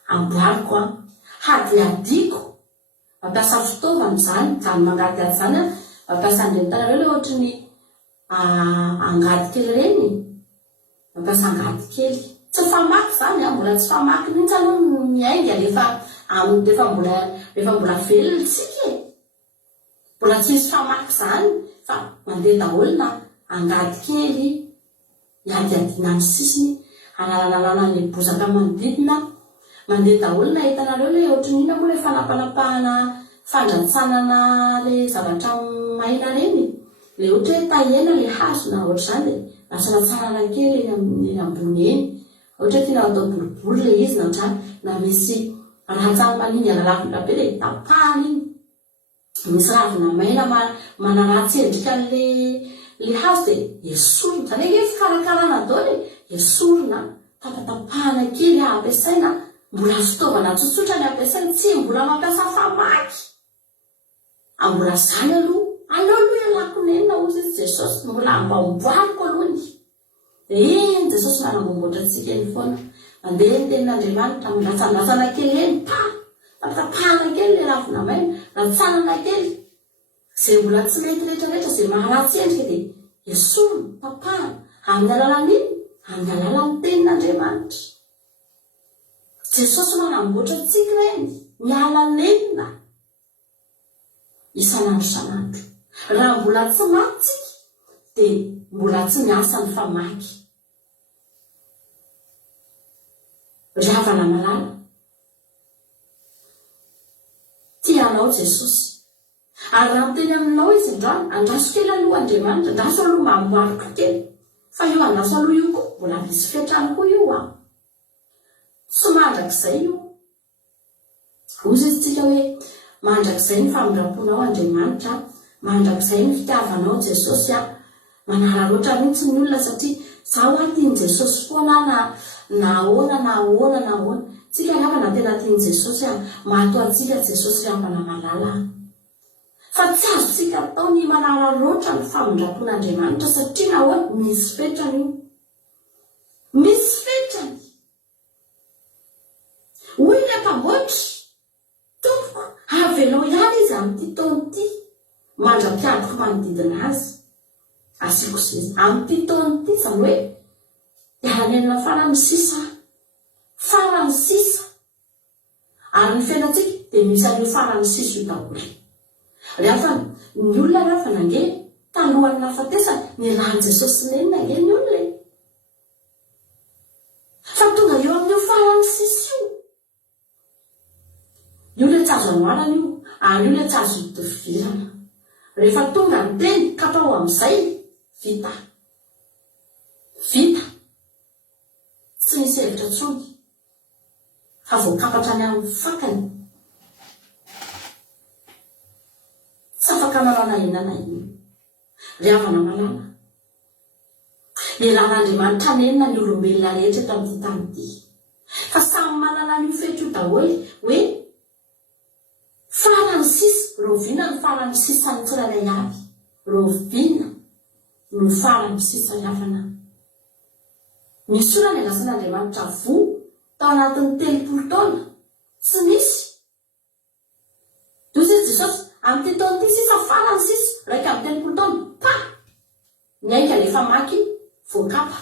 amboariko hady adiko, mampiasa fitaovana izany, izany mangady azy izany mampiasa andreny tanareo ilay ohatry ny angady kely reny, mampiasa angady kely. Tsy famaky zany mbola tsy famaky mihitsy aloha miainga rehefa mbola velona tsika mbola tsy misy famaky zany fa mandeha daholo na angady kely iadiadiana amin'ny sisiny analanalana ny bozaka manodidina mandeha daholo na hitanareo le ohatrin'ina moa le fanapanapahana fandratsanana le zavatra maina reny le ohatra hoe tahena le hazo na ohatr'izany le latsanatsanana kely eny ambony eny ohatra tina atao boribory le izy na ohatrany na misy rahatsany maningy analavitra be le tapahana iny misy ravina maina manaratsy endrika le hazo dia esorina zany hoe fikarakarana daholo esorina tapatapahana kely ampiasaina mbola fitaovana tsotsotra ny ampiasaina tsy mbola mampiasa famaky mbola zany aloha ialakonenina ozy izy Jesosy mbola ambamboariko alohany dia Jesosy manamboamboatra antsika eny foana mandeha ny tenin'Andriamanitra miratsandratsana kely eny tapatapahana kely le ravina maina ratsanana kely zay mbola tsy mety rehetrarehetra zay maharatsy endrika dia esorina tapahana amin'ny alalan'iny amin'ny alalan'ny tenin'Andriamanitra. Jesosy manamboatra antsika reny miala nenina isan'andro raha mbola tsy maty dia mbola tsy miasa ny famaky. Ry havana malala tianao Jesosy ary raha miteny aminao izy andraso kely aloha Andriamanitra andraso aloha mamboariko kely fa io andraso aloha io koa mbola misy fiatrany koa io tsy mandrakizay io ozy izy tsika hoe mandrakizay ny famindraponao Andriamanitra mandrakizay ny fitiavanao Jesosy manararoatra mihitsy ny olona satria zaho tiany Jesosy foana na ahoana tsika riavana tena tiany Jesosy mahato antsika Jesosy riavana malala fa tsy azo tsika atao ny manararoatra ny famindrapon'Andriamanitra satria nahoana misy fetrany io misy fetrany hoy ny mpamboatra tompoko avelao ihany izy amin'ity taona ity mandra-piadiko manodidina azy asiko zay amin'ity taona ity zany hoe ihalanenina farany sisa ary ny fiainantsika dia misy an'io farany sisa io daholo rehefa ny olona rehefa nange talohan'ny nafatesana ny rahan'i Jesosy nenina nge ny olona fa tonga eo amin'io farany sisa io le tsy azo anoarana io ary io le tsy azo itovirana rehefa tonga ny teny katao amin'izay vita tsy misy hevitra tsony fa voakapatra ny amin'ny fakany tsy afaka manao na inona ry havana malala lelan'Andriamanitra nenina ny olombelona rehetra eto amin'ity tany ity fa samy manana n'io fetra io daholo hoe farany sisa roviana ny farany sisa ny tsirairay avy roviana no farany sisa riavana misy olona ny andrasan'Andriamanitra vo tao anatin'ny 30 taona tsy misy toy izy Jesosy amin'ity taona ity sisa farany sisa raika amin'ny 30 taona miainga le famaky voakapa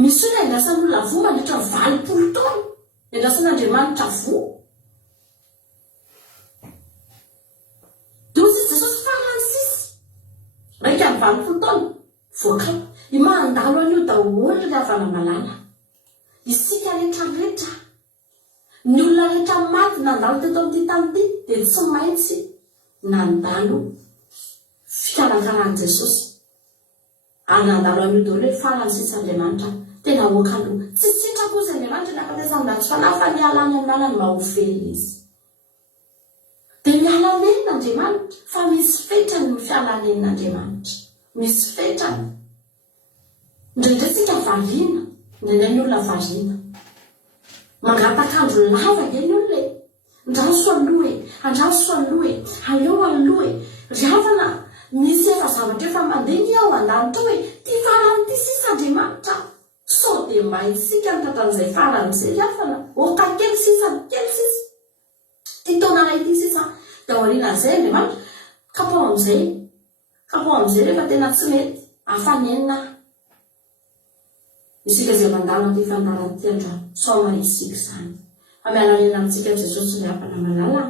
misy olona andrasan'olona vo mandritra 20 taona andrasan'Andriamanitra vo toy izy Jesosy farany sisa raika amin'ny 20 taona voakapa mandalo an'io daholo ry havana malala isika rehetrarehetra ny olona rehetra maty nandalo teto amin'ity tany ity dia tsy maintsy nandalo fikarakarany Jesosy ary nandalo an'io daholo hoe farany sisa Andriamanitra tena hoaka aloha tsy sitrako izy Andriamanitra ny afatesany-datsy fanahy fa nialany amin'ala ny mahovelona izy dia mialanenin'Andriamanitra fa misy fetrany ny fialanenin'Andriamanitra misy fetrany ndraindraitsika variana ndraindray ny olona variana mangatakandro lava nge ny olona ndraso aloha aleo aloha ry havana misy efa zavatra efa mandeha ao an-danitra hoe ty farany ty sisa Andriamanitra sao dia maitsika nytatran'izay farany zay ry havana kely sisa ty taona ray ty sisa dia aorianan'izay Andriamanitra amin'izay ka ho amin'izay rehefa tena tsy mety afanenina isika izay mandalo an'ity fandarana ity androany somarisika izany amialarena amintsika Jesosy ny hapana malala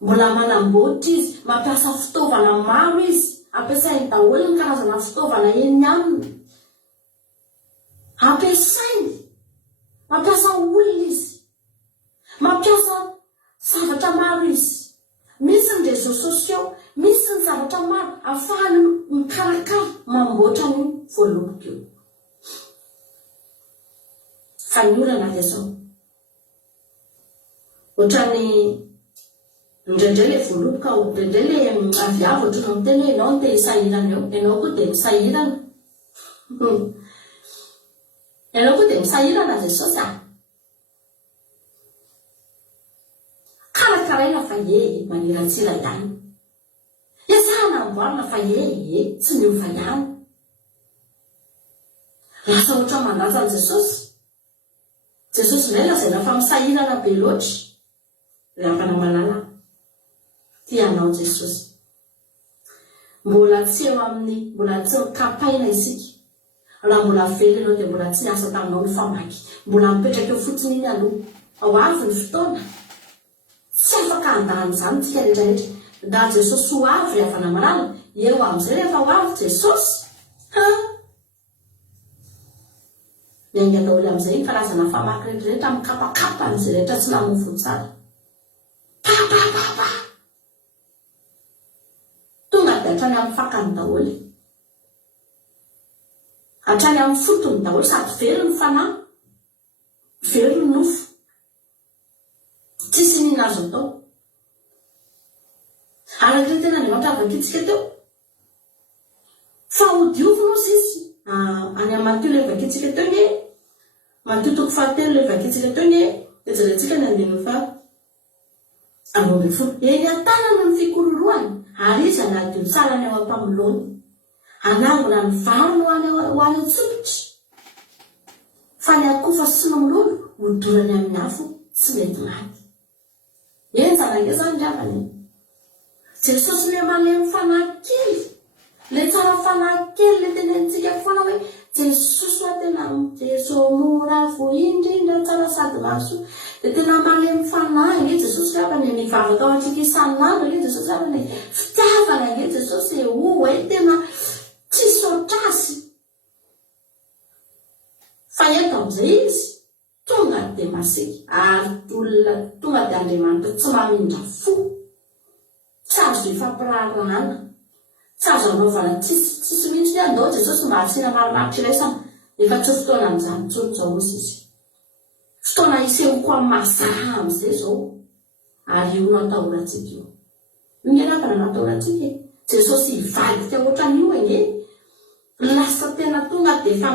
mbola manamboatra izy mampiasa fitaovana maro izy ampiasainy daholo ny karazana fitaovana eny aminy ampiasainy mampiasa olona izy mampiasa zavatra maro izy misy ny réseaux sociaux misy ny zavatra maro ahafahany mikarakara mamboatra ny voaloboka io fa ny olana dia zao ohatrany indraindray le voaloboka indraindray le aviavy ohatrany miteny hoe ianao te hisahirana eo ianao koa dia misahirana ianao koa dia misahirana Jesosy karakaraina fa maniratsira ihany iasahana amboarina fa tsy miova ihany lasa ohatra mandaza an Jesosy indray lazaina fa misahirana be loatra ry hapana malala tianao Jesosy mbola tsy eo amin'ny mbola tsy mikapaina isika raha mbola vely ianao dia mbola tsy asa taminao ny famaky mbola mipetraka eo fotsiny iny aloha ao avy ny fotoana tsy afaka andany izany tsika rehetrarehetra da Jesosy ho avy ry havana malala eo amin'izay rehefa ho avy Jesosy miainga daholo amin'izay ny karazana famaky rehetrarehetra mikapakapa n'izay rehetra tsy namofo tsara tonga dia hatrany amin'ny fakany daholo hatrany amin'ny fotony daholo sady very ny fanahy very ny nofo tsisy nina azo atao araka tena ny mampiavakitsika teo fa hodiovinao izy any amin'ny Mateo le vakitsika teo ny Mateo toko fahatelo le vakitsika teo ny ejerentsika ny andininy fa ambinifolo eny an-tanana ny fikororoany ary izy anadio tsara ny ao ampamilony anangona ny varony ho any an-tsokitra fa ny akofa sy ny mololo hodorany amin'ny afo tsy mety maty eny zanake zany dravany Jesosy le malemy fanahy kely le tsara fanahy kely le tenentsika foana hoe Jesosy wa tena Jesosy mora voindrindra tsara sady maso de tena malemy fanahy nge Jesosy rehefa ny mivavaka ao antsika isan'andro nge Jesosy rehefa ny fitiavana nge Jesosy hoe tena tsy sotrasy fa eto amin'izay izy tonga dia masika ary olona tonga dia Andriamanitra tsy mamindra fo tsy azo ifampirarahana tsy azo anaovana tsisy mihitsy ny andao Jesosy mba asiana marimaritra iraisana efa tsy fotoana amin'izany tsony zao izy fotoana isehoko amin'ny mazara amin'izay zao ary io natahorantsika io ingenapana natahorantsika Jesosy hivadika ohatran'io enge lasa tena tonga dia efa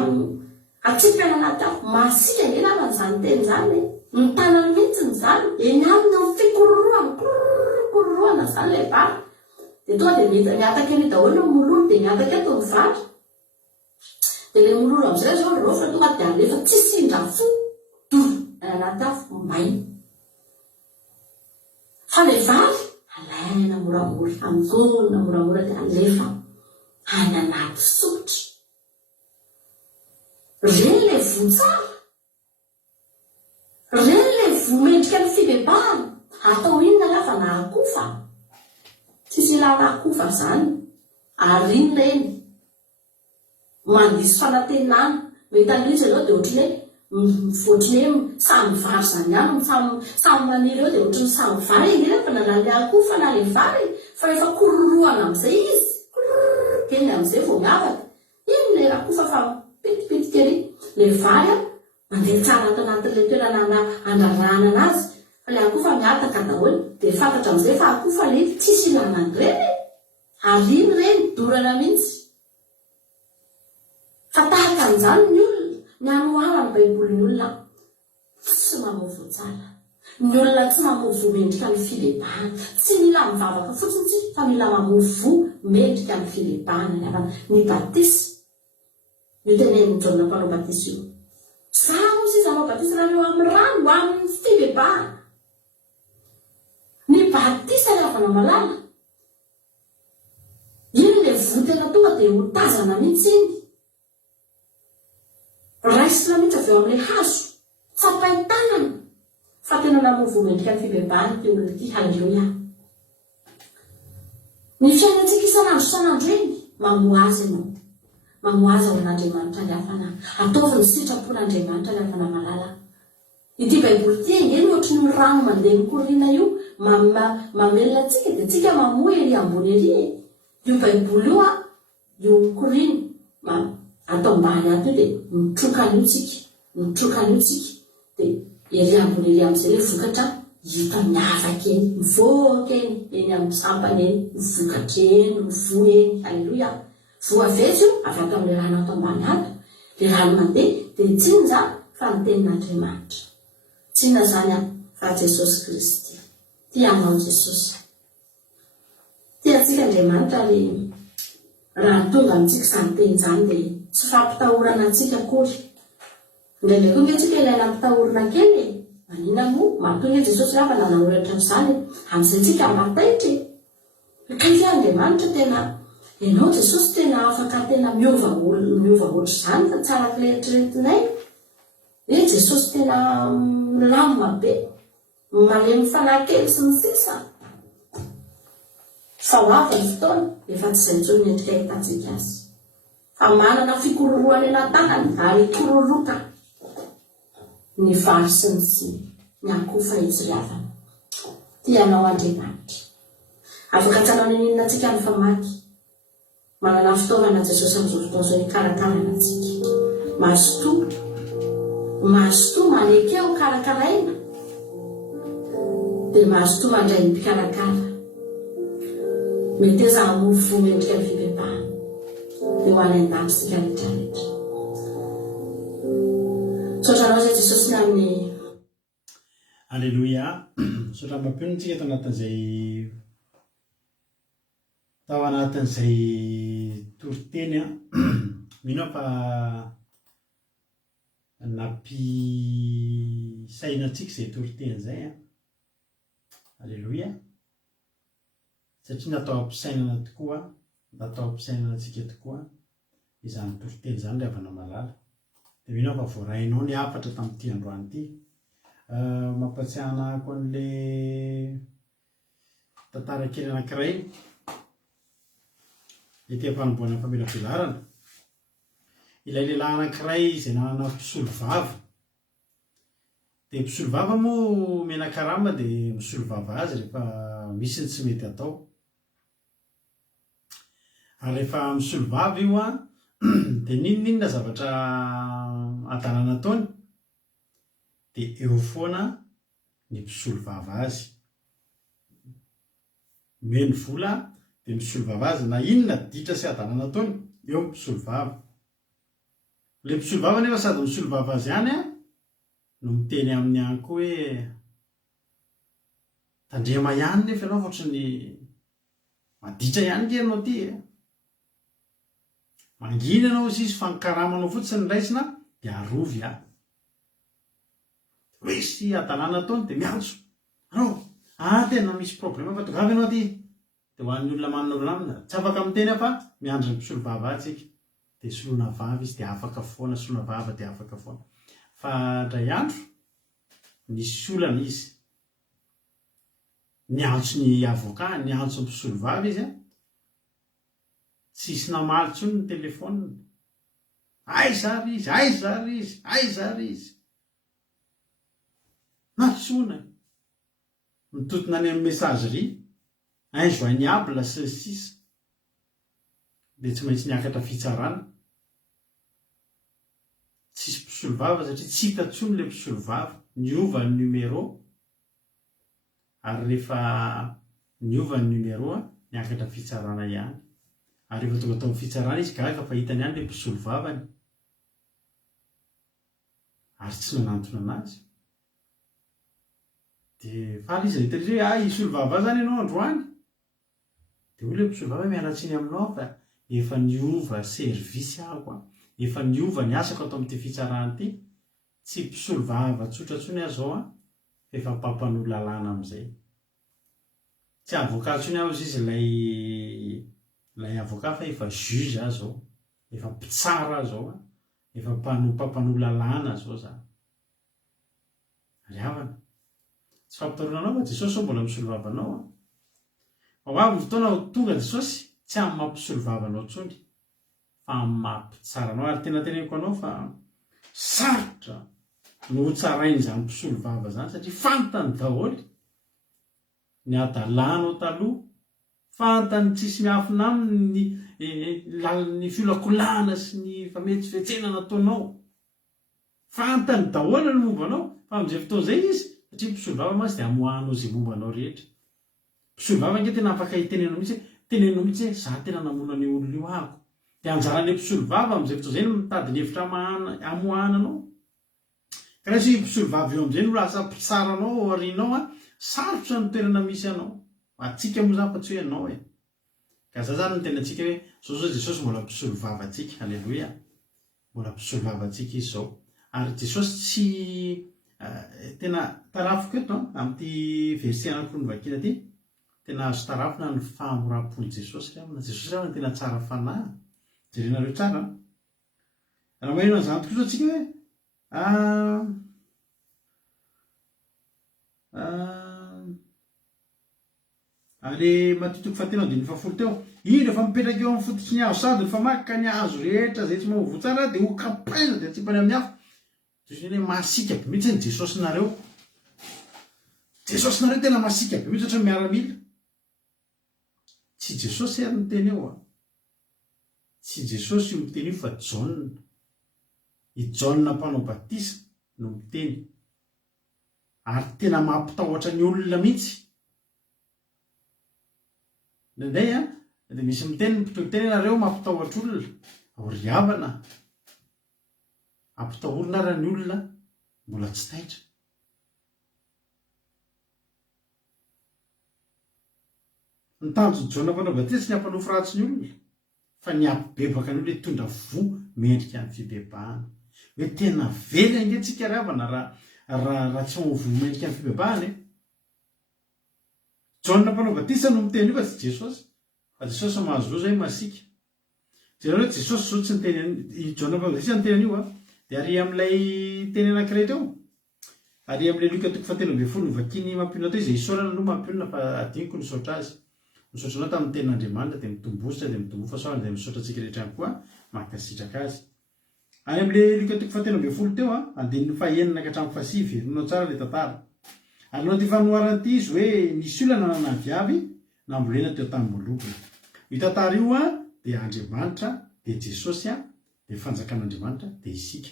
atsipana anaty afo masika nge lavany izany teny izany ny tanany mihitsiny izany eny aminy amin'ny fikororoana izany le vary dia tonga dia miataka eny daholo ny mololo dia miataka eto ny vary dia le mololo amin'izay zao reo fa tonga dia alefa tsy sindra fo anaty afo maina fa le vary alaina moramora amgonina moramora dia alefa any anaty sotra reny le votsara reny le vomendrika ny fibebahana atao inona lafa na akofa tsisy ilana akofa zany ary iny reny mandisy fanatenana mety andrizy ianao dia ohatrany hoe mivoatriny hoe samy vary zany ihany samy maniry eo dia ohatrany samy vary eny rehefa na le akofa na le vary fa efa kororoana amin'izay izy keny amin'izay vao miavaka iny le akofa fa pitipitiky ery le vary mandeha tsara ato anatin'le toerana andrarahana anazy fa le akofa miataka daholo dia fantatra amin'izay fa akofa le tsisy ilanany reny ary iny reny dorana mihitsy fa tahaka an'izany ny olona ny anoara ny baibolin'ny olona tsy mamovo tsara ny olona tsy mamovo mendrika ny filebahana tsy mila mivavaka fotsiny tsy fa mila mamovo mendrika ny filebahana ny batisy io tenen'ny Jaona mpanao batisy io zao izy anao batisy raha eo amin'ny rano amin'ny filebahana ny batisa ny havana malala vo tena tonga dia ho tazana mihitsy iny raisina mihitsy avy eo amin'ilay hazo tsapay tanana fa tena namovomendrika ny fibebahany teo ity halleloia. Ny fiainantsika isanandro eny mamoazy ianao mamoazy ao an'Andriamanitra ny hafana ataovy ny sitrapon'Andriamanitra ny hafana malala. Ity baiboly ity engeny ohatry ny rano mandeha mikorina io mamelona antsika dia tsika mamoa ery ambony ery io baiboly io io mikorina atao mbany ato io dia mitrokany io tsika dia ery ambony ery amin'izay le vokatra hita miavaka eny mivoaka eny amin'ny sampany eny mivokatra eny mivo eny halleloia. Voavezy io avy ato amin'ilay rano ato ambany ato le rano mandeha dia tsinja fa ny tenin'Andriamanitra tsina zany fa Jesosy Kristy tianao Jesosy tiantsika Andriamanitra le raha tonga amintsika izany teny izany dia tsy fampitahorana antsika akory indraindray koa nge tsika ilaina ampitahorana kely manina moa mahatonga Jesosy raha fa nanahoratra n'izany amin'izay tsika mataitra kaika Andriamanitra tena ianao Jesosy tena afaka tena miova ohatr' izany fa tsy araka le eritreretinay Jesosy tena milamina be malemy fanahy kely sy ny sisa fa ho avy ny fotoana efa tsy izay intsony endrika hitantsika azy fa manana fikororoana eny an-tanany ary kororoka ny vary sy ny akofa izy riavana tianao Andriamanitra afaka tsy hanao ninona antsika ny famaky manana fitaovana Jesosy amin'izao fotoana izao hikarakarana antsika mahazo manekeo karakaraina dia mahazo mandray ny mpikarakara mety eza hamofo mendrika ny fibebahana dia ho any an-damosika rehetrarehetra sotranao zay Jesosy ny amin'ny alleloia. Sotra mampionitsika tao anatin'izay toriteny mino fa nampisainantsika izay toriteny izay alleloia satria natao ampisainana tokoa natao ampisainana antsika tokoa izany toriteny izany ry havana malala dia mino fa voarainao ny hafatra tamin'ity androany ity mampatsiahana ako an'le tantara kely anankiray ety am-panomboana famelabelarana ilay lehilahy anankiray izay nanana mpisolo vava dia mpisolo vava moa menakarama dia misolo vava azy rehefa misy ny tsy mety atao ary rehefa misolo vava io dia ninona zavatra adanana ataony dia eo foana ny mpisolo vava azy meno vola dia misolo vava azy na inona ditra sy adanana ataony eo mpisolo vava le mpisolo vava nefa sady misolo vava azy ihany no miteny amin'ny ihany koa hoe tandrema ihany nefa ianao ohatry ny maditra ihany ke ianao ty mangina ianao izy fa nikaramanao fotsiny ny raisina dia arovy misy adanana ataony dia miantso anao tena misy problema fa togavy ianao ty dia ho an'ny olona manana olona amina tsy afaka miteny fa miandry ny mpisolo vava atsika dia solona vava izy dia afaka foana solona vava dia afaka foana fa ndray andro nisy olana izy niantso ny avoka niantso ny mpisolo vava izy tsisy namaly tsony ny telefona ay zary izy natsona mitotona any amin'ny messagerie injoignable sy sisa dia tsy maintsy niakatra fitsarana tsisy mpisolo vava satria tsy hita tsony le mpisolo vava niova ny numero ary rehefa niova ny numero niakatra fitsarana ihany ary rehefa tonga tao amin'ny fitsarana izy gaga fa hitany ihany le mpisolo vavany ary tsy nanantona anazy dia fa izy hitany hoe isolo vava zany ianao androany dia ho le mpisolo vava mianatsiny aminao fa efa niova servisy ako efa niova ny asako atao amin'ity fitsarana ity tsy mpisolo vava tsotratsony aho zao efa mpampanohy lalàna amin'izay tsy avoka tsony aho izy ilay avocat fa efa juge azy zao, efa mpitsara zao, efa mpampanolalàna zao za. Riavana. Tsy fampitaronanao fa Jesosy ao mbola misolo vavanao. Ao avy fotoana tonga Jesosy tsy amin'ny mampisolo vavanao intsony, fa amin'ny mampitsara anao. Ary tena teneniko anao fa sarotra no hotsarainy izany mpisolo vava zany satria fantany daholo ny adalanao taloha, fantany tsisy miafina aminy ny fiolakolana sy ny fametsyfetsena nataonao. Fantany daholo ny mombanao fa amin'izay fotoana izay izy satria mpisolo vava masy dia amoahanao izay mombanao rehetra. Mpisolo vava ange tena afaka hitenenao mihitsy hoe za tena namona ny olona io ahako. Dia anjaran'ny mpisolo vava amin'izay fotoana izay mitady ny hevitra amoahananao. Ka raha sy mpisolo vava eo amin'izay no lasa mpitsara anao aorianao, sarotra ny toerana misy anao. Atsika moa zany fa tsy hoe anao e. Ka za zany no tena atsika hoe zao Jesosy mbola mpisolo vava atsika. Halleloia. Mbola mpisolo vava atsika izy zao. Ary Jesosy tsy tena tarafiko eto amin'ity verset anankiroa novakiana ity. Tena azo tarafina ny fahamoram-pon'i Jesosy. Jesosy raha tena tsara fanahy. Jerenareo tsara. Raha maheno an'izany tokoa zao atsika hoe ale matitoko fahatelo andininy fafolo teo. Ino efa mipetraka eo amin'ny fototsy ny hazo sady rehefa maka ny hazo rehetra zay tsy mahovo tsara dia ho kapaina dia tsipany amin'ny hafa. Jesosy masika be mihitsy ny Jesosy nareo. Jesosy nareo tena masika be mihitsy ohatra miaramila. Tsy Jesosy ary miteny eo. Tsy Jesosy io miteny io fa Jaona. I Jaona mpanao batisa no miteny. Ary tena mampitahotra ny olona mihitsy. Nandray dia misy miteny mpitoteny nareo mampitahotra olona. Ry havana. Ampitahorina raha ny olona mbola tsy taitra. Ny tanjo Jaona mpanao batisa tsy ny hampanofo ratsy ny olona, fa ny hampibebaka ny olona hitondra vo mendrika amin'ny fibebahana. Hoe tena vely ange tsika ry havana raha tsy mahovo mendrika amin'ny fibebahana. Jaona mpanao batisa no miteny io fa tsy Jesosy. Fa Jesosy mahazo zay masika. Jereo Jesosy zao tsy niteny Jaona mpanao batisa niteny io dia ary amin'ilay teny anankiray teo. Ary amin'ilay Luka 7:10 novakiny mampiona teo izay isaorana no mampiona fa adiniko nisaotra azy. Nisaotra anao tamin'ny tenin'Andriamanitra dia mitombositra dia mitombo fahasoavana dia misaotra antsika rehetra ihany koa mankasitraka azy. Any amin'ilay Luka 7:10 teo andininy fahaenina ka hatramin'ny fahasivy, heronao tsara ilay tantara. Ary nanao ty fanoharana ity izy hoe nisy olana nanaviavy nambolena teo tambolobona. Io tantara io dia Andriamanitra, dia Jesosy, dia fanjakan'Andriamanitra, dia isika.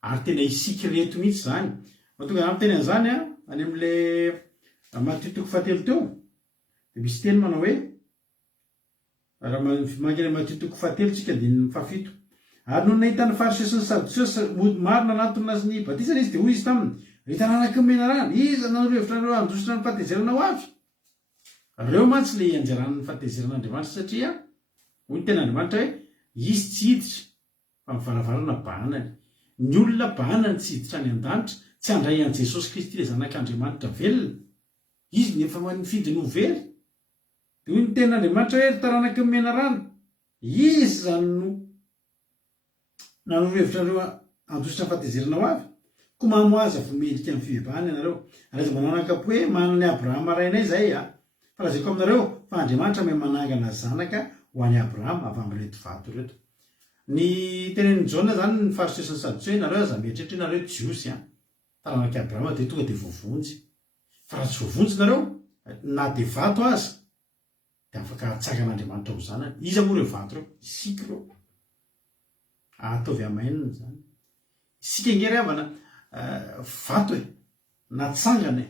Ary tena isika reto mihitsy zany. Mahatonga amin'ny teny an'izany any amin'ilay Matitoko fahatelo teo. Dia misy teny manao hoe raha mangina Matitoko fahatelo tsika andininy fahafito. Ary noho nahita ny fariseo sy ny sadoseo maro nanatona azy ny batisa izy dia hoy izy taminy, ry tanàna mena rano, iza nanoro-hevitra nareo handositra ny fahatezerana ho avy? Reo mantsy ilay anjaran'ny fahatezeran'Andriamanitra satria hoy ny ten'Andriamanitra hoe izy tsy hiditra fa mivaravarana bahanany. Ny olona bahanany tsy hiditra any an-danitra, tsy handray an'i Jesosy Kristy ilay zanak'Andriamanitra velona. Izy nefa mifidy ny ho very. Dia hoy ny ten'Andriamanitra hoe ry taranaka mena rano, izy zany no nanoro-hevitra nareo handositra ny fahatezerana ho avy. Koa mamoaza vomendrika amin'ny fibebahana ianareo. Raha manao anakapo hoe manana i Abrahama rainay zay fa lazaiko aminareo fa Andriamanitra mahay manangana zanaka ho an'i Abrahama avy amin'ireto vato reto. Ny tenen'i Jaona zany ny fariseo sy ny sadoseo, nareo aza mieritreritra nareo jiosy taranaka Abrahama dia tonga dia voavonjy. Fa raha tsy voavonjy nareo na dia vato aza dia afaka hatsakan'Andriamanitra ho zanany. Iza moa ireo vato reo? Isika ireo. Ataovy amainina zany. Isika nge ry havana vato natsangana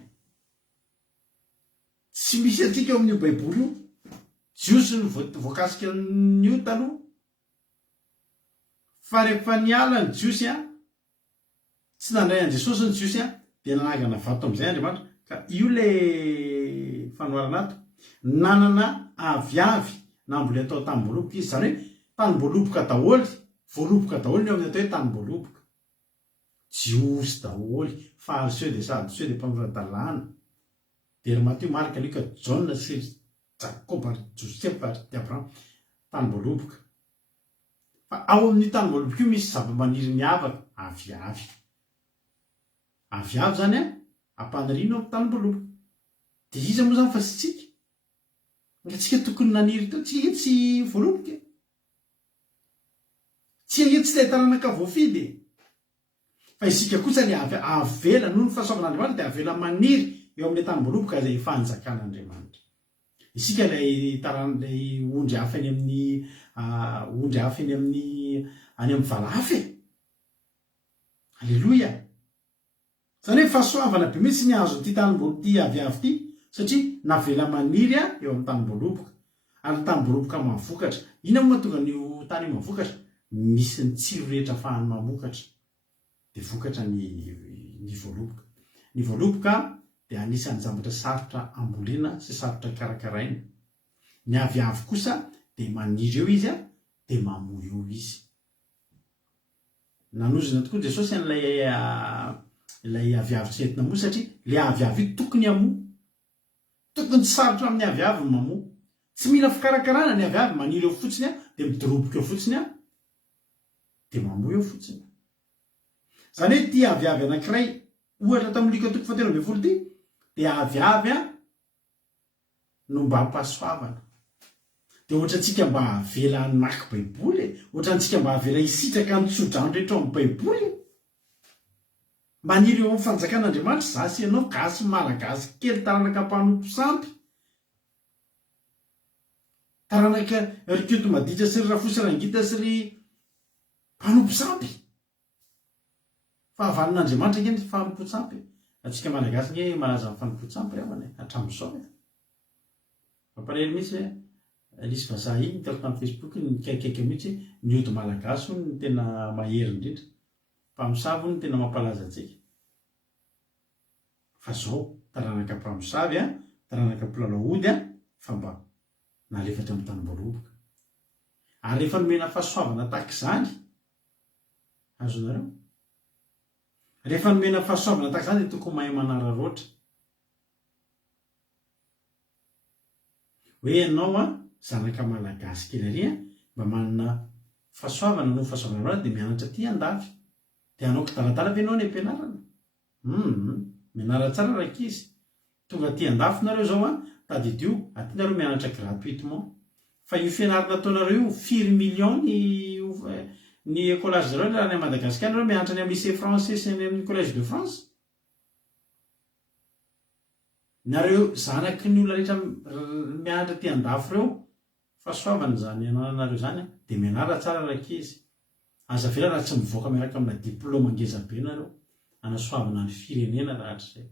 tsy misy atsika eo amin'io baiboly io. Jiosy no voakasika n'io taloha. Fa rehefa niala ny jiosy tsy nandray an' Jesosy ny jiosy dia nanangana vato amin'izay Andriamanitra. Ka io le fanoharana ato. Nanana aviavy namboly atao tanim-boaloboka izy, zany hoe tanim-boaloboka daholo, voaloboka daholo ny amin'ny atao hoe tanim-boaloboka. Jiosy daholo, fariseo dia sadoseo dia mpanorandalàna. Dia ry Mateo, Marika, Luka, Jaona sy Jakoba, Josefa, Abrahama tanimboloboka. Fa ao amin'ny tanimboloboka io misy zava-maniry miavaka aviavy. Aviavy zany ampanirino amin'ny tanimboloboka. Dia iza moa zany fa sy tsika. Antsika tokony naniry teo, tsika tsy voaloboka. Tsika tsy taranaka voafidy. Fa isika kosa le avela noho ny fahasoavan'Andriamanitra dia avela maniry eo amin'ny tanimboloboka izay fanjakan'Andriamanitra. Isika ilay taran'ilay ondry hafa eny amin'ny ondry hafa eny amin'ny valafy. Alleloia. Zany hoe fahasoavana be mihitsy ny azo ity tanimboloboka ity aviavy ity satria navela maniry eo amin'ny tanimboloboka. Ary tanimboloboka mavokatra. Inona moa mahatonga ny tany mavokatra? Misy ny tsiro rehetra ahafahany mamokatra. Dia vokatra ny voaloboka. Ny voaloboka dia anisan'ny zavatra sarotra ambolena sy sarotra karakaraina. Ny aviavy kosa dia maniry eo izy dia mamoy eo izy. Nanozina tokoa Jesosy ilay aviavy tsy entina moa satria ilay aviavy tokony hamoa. Tokony tsy sarotra amin'ny aviavy ny mamoa. Tsy mila fikarakarana ny aviavy, maniry eo fotsiny dia midoroboka eo fotsiny dia mamoa eo fotsiny. Zany hoe ity aviavy anankiray ohatra tamin'ny Luka 13:20 ity dia aviavy no mba hampasoavana. Dia ohatra antsika mba havela hanaky baiboly, ohatra antsika mba havela hisitraka amin'ny tsodrano rehetra ao amin'ny baiboly. Maniry eo amin'ny fanjakan'Andriamanitra zasy ianao gasy malagasy kely taranaka mpanompo sampy. Taranaka ry Koto Maditra sy ry Rafosy Rangita sy ry mpanompo sampy. Fahavalon'Andriamanitra nge ny fanompo-tsampy. Atsika malagasy nge malaza amin'ny fanompo-tsampy hatramin'izao. Mamparely mihitsy lisy vazaha iny hitako tamin'ny Facebook nikaikaiky mihitsy ny ody malagasy no tena mahery indrindra. Mpamosavy no tena mampalaza antsika. Fa zao taranaka mpamosavy taranaka mpilalao ody fa mba nalefatra amin'ny tanimboloboka. Ary rehefa nomena fahasoavana tahaka izany, azonareo? Rehefa nomena fahasoavana tahaka izany dia tokony mahay manararoatra. Hoe ianao zanaka malagasy kely ary mba manana fahasoavana no fahasoavana dia mianatra aty andafy. Dia anao kitalatala ve ianao ny ampianarana? Mianara tsara rankizy. Tonga aty andafy nareo zao tadidio aty nareo mianatra gratuitement. Fa io fianarana ataonareo 4 millions ny écolage zareo raha ny Madagasikara nareo mianatra ny amin'ny lycée français sy ny amin'ny collège de France. Nareo zanaky ny olona rehetra mianatra aty andafy reo fahasoavana zany ianarana zany dia mianara tsara rankizy. Aza vela raha tsy mivoaka miaraka amina diplôma ngezabe nareo anasoavana ny firenena raha hatrizay.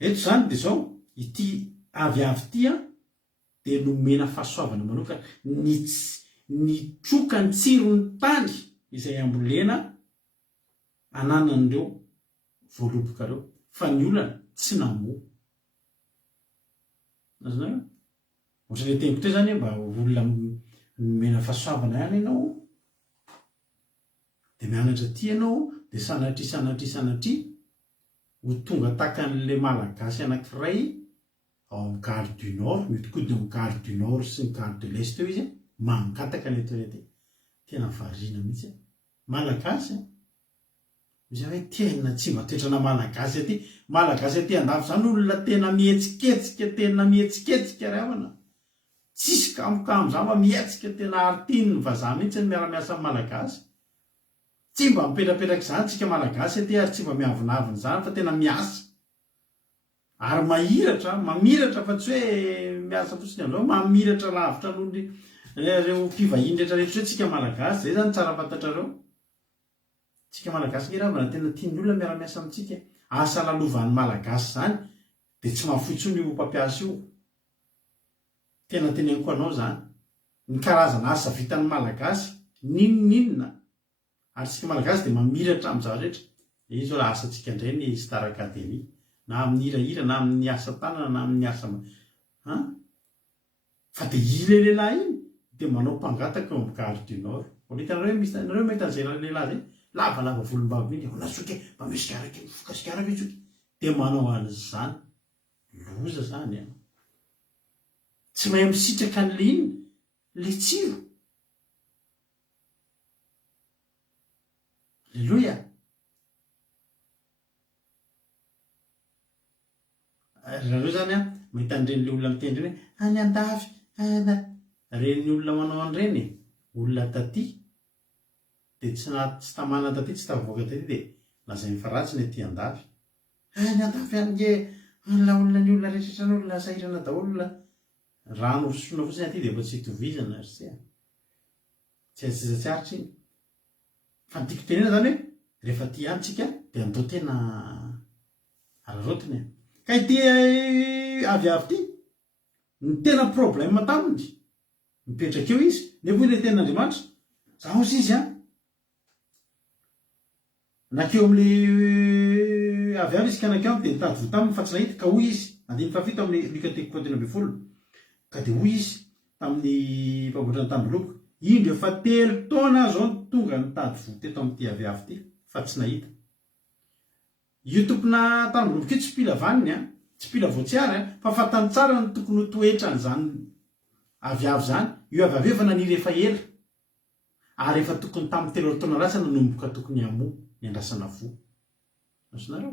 Eto zany dia zao ity aviavy ity dia nomena fahasoavana manokana ny troka ny tsirony tany izay ambolena ananan'ireo voaloboka reo fa ny olona tsy namoa. Azonareo? Ohatran'ny teniko teo zany mba olona nomena fahasoavana ihany ianao dia mianatra aty ianao dia sanatry ho tonga takan'ilay malagasy anankiray ao amin'ny Gare du Nord, miodikodina amin'ny Gare du Nord sy ny Gare de l'Est eo izy mangataka ny etorety. Tena variana mihitsy malagasy. Izy hoe tena tsy mba toetrana malagasy aty. Malagasy aty andafy zany olona tena mihetsiketsika ravana. Tsisy kamokamo zany mba mihetsika tena artiny ny vazaha mihitsy ny miara-miasa amin'ny malagasy. Tsy mba mipetrapetraka izany tsika malagasy aty ary tsy mba miavonavina izany fa tena miasa. Ary mamiratra fa tsy hoe miasa fotsiny amin'izao, mamiratra lavitra noho ireo mpivahiny rehetrarehetra hoe tsika malagasy. Zay zany tsara fantatrareo. Tsika malagasy nge ravana tena tian'ny olona miara-miasa amintsika. Asa lalovan'ny malagasy zany dia tsy mahafotsy io mpampiasa io. Tena teneniko anao zany. Ny karazana asa vitan'ny malagasy ninona. Ary tsika malagasy dia mamiratra amin'ny zavatra rehetra. Izy zao asantsika indray ny Star Academy. Na amin'ny hirahira, na amin'ny asa tanana, na amin'ny asa fa dia ilay lehilahy iny dia manao mpangataka eo amin'ny Gare du Nord. Nareo mahita an'izay lehilahy zay lavalava volombava iny nasoky mba misy karaka fokasikara ve tsoky dia manao an'izany. Loza zany. Tsy mahay misitraka an'ilay iny le tsiro. Alleluia. Rahareo zany a mahita an'ireny olona mitendry hoe any andafy reny olona manao an'ireny olona taty dia tsy tamana taty tsy tavoaka taty dia lazainy fa ratsy ny aty andafy. Any andafy ange la olona ny olona rehetrarehetra ny olona sahirana daholo rano rosoina fotsiny aty dia efa tsy hitovizana ry se tsy azatsaritra iny. Fa ny tiako tenena zany hoe rehefa ty antsika dia andao tena ararotiny. Ka ity avy ty ny tena problème taminy mipetraka eo izy nefa hoe le ten'Andriamanitra zaho izy izy nakeo amin'le avy izy ka nakeo dia nitady vo taminy fa tsy nahita ka hoy izy andiny fafito amin'ny Luka 4:12 ka dia hoy izy tamin'ny mpamboatrany tamboloko indro efa 3 taona zao tonga nitady vo teto amin'ity avy ty fa tsy nahita. Io tompona tamboloko io tsy pila vaniny tsy pila voatsiary fa fatany tsara ny tokony ho toetrany zany avy zany. Io avy efa naniry efa ela ary efa tokony tamin'ny 3 taona rasa nanomboka tokony hamoa ny andrasana vo. Azonareo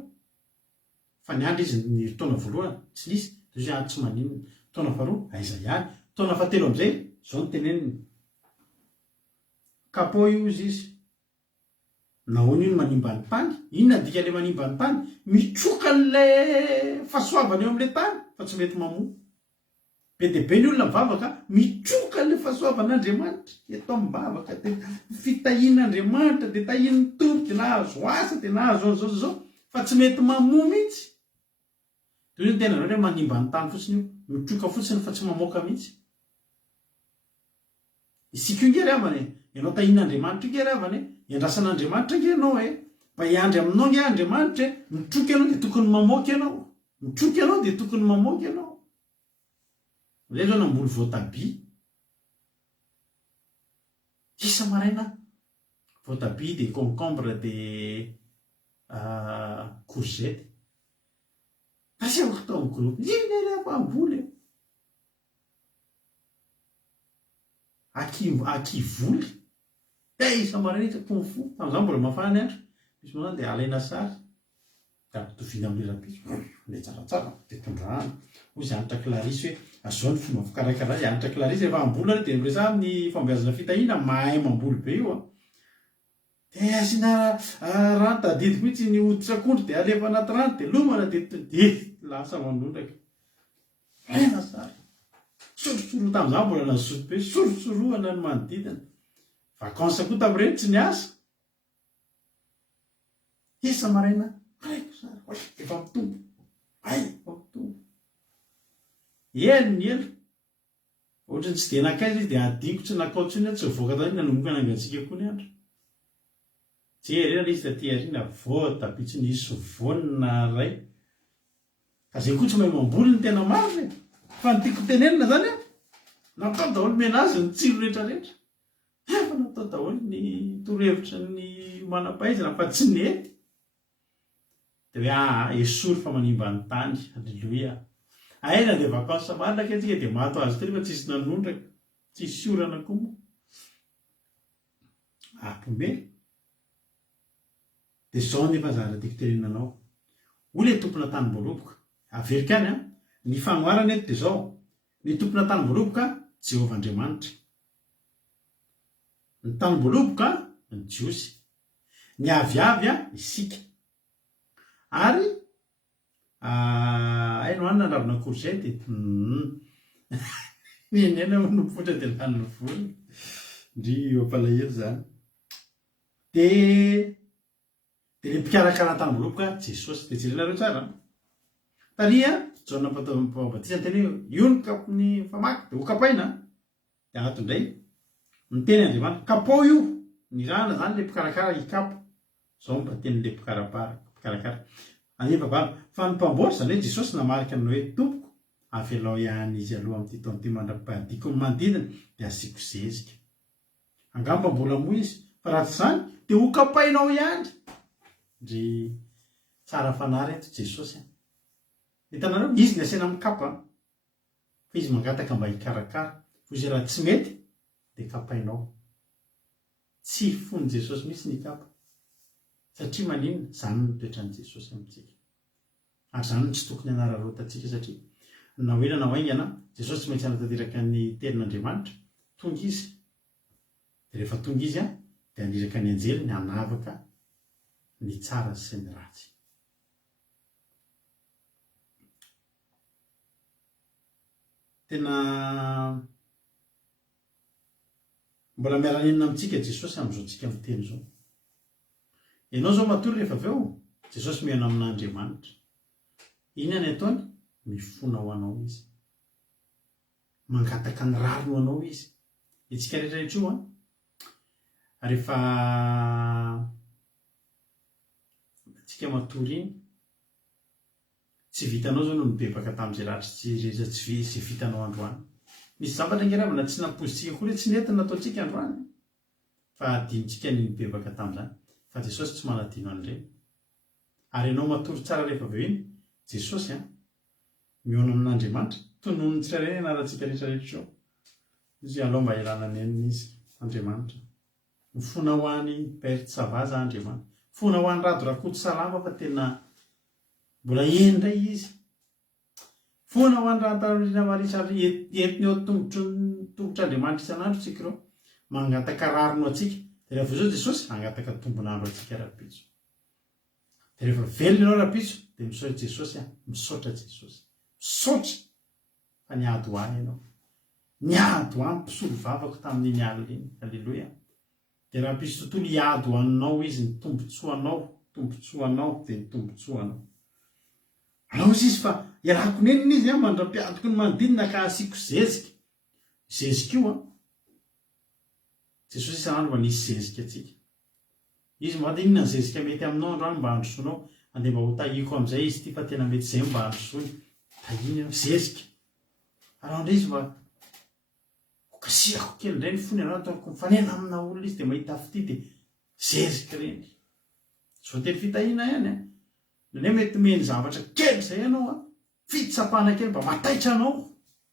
fa ny andro izy ny taona voalohany tsy nisy toy tsy maninona. Taona faharoa aiza ihany. Taona fahatelo amin'izay zao ny teneniny kapao io izy nahoana io manimba ny tany. Inona dika le manimba ny tany? Mitroka an'ilay fahasoavana eo amin'ilay tany fa tsy mety mamoa. Be dia be ny olona mivavaka mitroka an'ilay fahasoavan'Andriamanitra eto mivavaka dia fitahian'Andriamanitra dia tahian'ny tompo dia nahazo asa dia nahazo an'izao fa tsy mety mamoa mihitsy. Toy ny tena hoe manimba ny tany fotsiny io mitroka fotsiny fa tsy mamoaka mihitsy. Isika io nge ry havany ianao tahian'Andriamanitra nge ry havany iandrasan'Andriamanitra nge ianao mba hiandry aminao nge Andriamanitra mitroka ianao dia tokony mamoaka ianao. Mitroka ianao dia tokony mamoaka ianao. Ilay zao namboly voatabia isa maraina voatabia dia concombre dia courgette asiako tao amin'ny groupe iny amboly akivoly isa maraina hitako fo tamin'izao mbola mafana andro misy manao dia alaina sary da toviana amin'ny rapiso le tsaratsara dia tondrahana hoy izy anitra Clarisse hoe azao ny fomba fikarakara izy anitra Clarisse efa amboly ary dia miresaha amin'ny fambeazana fitahiana mahay mamboly be io dia asiana rano tadidiko mihitsy ny hoditra-akondro dia alefa anaty rano dia lomana dia lasa manondraka ena sary sorosoro tamin'izao mbola nazosoto be sorosoroana ny manodidina vakansa koa tamin'ireny tsy niasa isa maraina aiko sary efa mitombo efa mitombo elo ny elo ohatrany tsy dia nakaiza izy dia adiko tsy nakaotsiny tsy voaka tany nanomboka nangatsika koa ny andro jerena izy taty arina voatabia tsy nisy vonina ray ka zay koa tsy mahay mamboly ny tena marina fa ny tiako tenenina zany natao daholo menazy ny tsiro rehetrarehetra fa natao daholo ny torohevitra ny manam-pahaizana fa tsy nety dia hoe esory fa manimba ny tany. Alleluia. Aina dia vakansa marina antsika dia mahato azy teny fa tsisy nanondraka tsisy orana koa moa ampombe dia zao nefa zara tiako tenenanao hoy le tompona tany mboloboka averika any ny fanoharana eto dia zao ny tompona tany mboloboka Jehovah Andriamanitra, ny tany mboloboka ny jiosy, ny aviavy isika ary hainao any nanavina courgette nenena nompotra dia laniny voly ndry ampalahelo zany dia le mpikarakara tany mboloboka Jesosy. Dia jerenareo tsara taria Jaona mpambatisa ny teny hoe io ny famaky dia ho kapaina dia ato indray miteny Andriamanitra kapao io ny rana zany le mpikarakara hikapa zao mba teny'le mpikarakara anivavana fa ny mpamboatra zany hoe Jesosy namarika aminao hoe tompoko avelao ihany izy aloha amin'ity taona ity mandra-pahadiko ny manodidina dia asiako zezika angamba mbola moa izy fa raha tsy zany dia ho kapainao ihany ndry tsara fanary eto Jesosy hitanareo izy ny asiana mikapa fa izy mangataka mba hikarakara fa izy raha tsy mety dia kapainao. Tsy fony Jesosy mihitsy ny kapa satria maninona izany no toetran'i Jesosy amintsika. Ary izany no tsy tokony hanararotantsika satria na hoe na oaingana Jesosy tsy maintsy hanatanteraka ny tenin'Andriamanitra tonga izy. Dia rehefa tonga izy dia haniraka ny anjely ny hanavaka ny tsara sy ny ratsy. Tena mbola miara-nenina amintsika Jesosy amin'izao tsika miteny izao. Ianao zao matory rehefa avy eo Jesosy mihana amin'Andriamanitra. Inona ny ataony? Mifona ho anao izy. Mangataka ny rariny ho anao izy. Itsika rehetrarehetra io rehefa tsika matory iny tsy vitanao zao no mibebaka tamin'izay lahatra tsy vitanao androany. Misy zavatra ngeravana tsy nampozintsika koa tsy nentina nataontsika androany fa adinitsika ny mibebaka tamin'izany. Fa Jesosy tsy manadino an'ireny. Ary ianao matory tsara rehefa avy eo iny Jesosy mihaona amin'Andriamanitra tonono ny tsirairay anarantsika rehetrarehetra eo. Izy alao mba ialana nenina izy Andriamanitra. Mifona ho any perte savaza Andriamanitra. Mifona ho any rado rakoto salama fa tena mbola endray izy. Mifona ho any ratarina marisary entiny eo tongotr'Andriamanitra isan'andro tsika ireo. Mangataka rarino atsika. Dia rehefa zao Jesosy angataka tombonandro atsika rapitso. Dia rehefa velona ianao rapitso dia misaotra Jesosy misaotra Jesosy. Misaotra fa niady ho ahy ianao. Niady ho ahy mpisolo vavako tamin'iny alina iny. Alleloia. Dia rapitso tontolo hiady ho anao izy ny tombontsoanao dia ny tombontsoanao. Alao izy fa iarako nenina izy mandra-piadoko ny manodinina ka asiako zezika. Zezika io Jesosy isan'andro mba nisy zezika atsika. Izy mba inona ny zezika mety aminao androany mba handrosoanao. Andeha mba ho tahiko amin'izay izy ty fa tena mety izay mba handrosoany. Tahiny zezika. Alao indray izy mba kasihako kely indray ny fony ianao ataoko mifanena amina olona izy dia mahita afity dia zezika reny. Tsy voatery fitahiana ihany ne mety meny zavatra kely izay ianao fitsapana kely mba mataitra anao.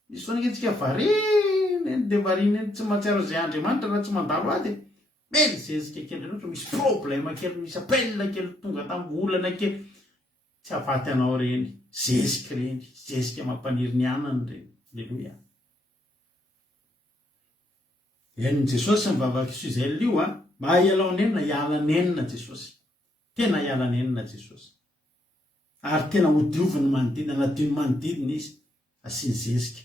Izy foana antsika variny dia variny tsy mahatsiaro izay Andriamanitra raha tsy mandalo ahy dia mely zezika kely ohatra misy problème kely misy appel kely tonga tamin'ny olana kely tsy hafaty anao reny. Zezika reny. Zezika mampaniry ny anany reny. Alleluia. Ian'ny Jesosy mivavaka Israely io mba hialao nenina hiala nenina Jesosy. Tena hiala nenina Jesosy. Ary tena hodioviny manodidina nadiony manodidina izy asiany zezika.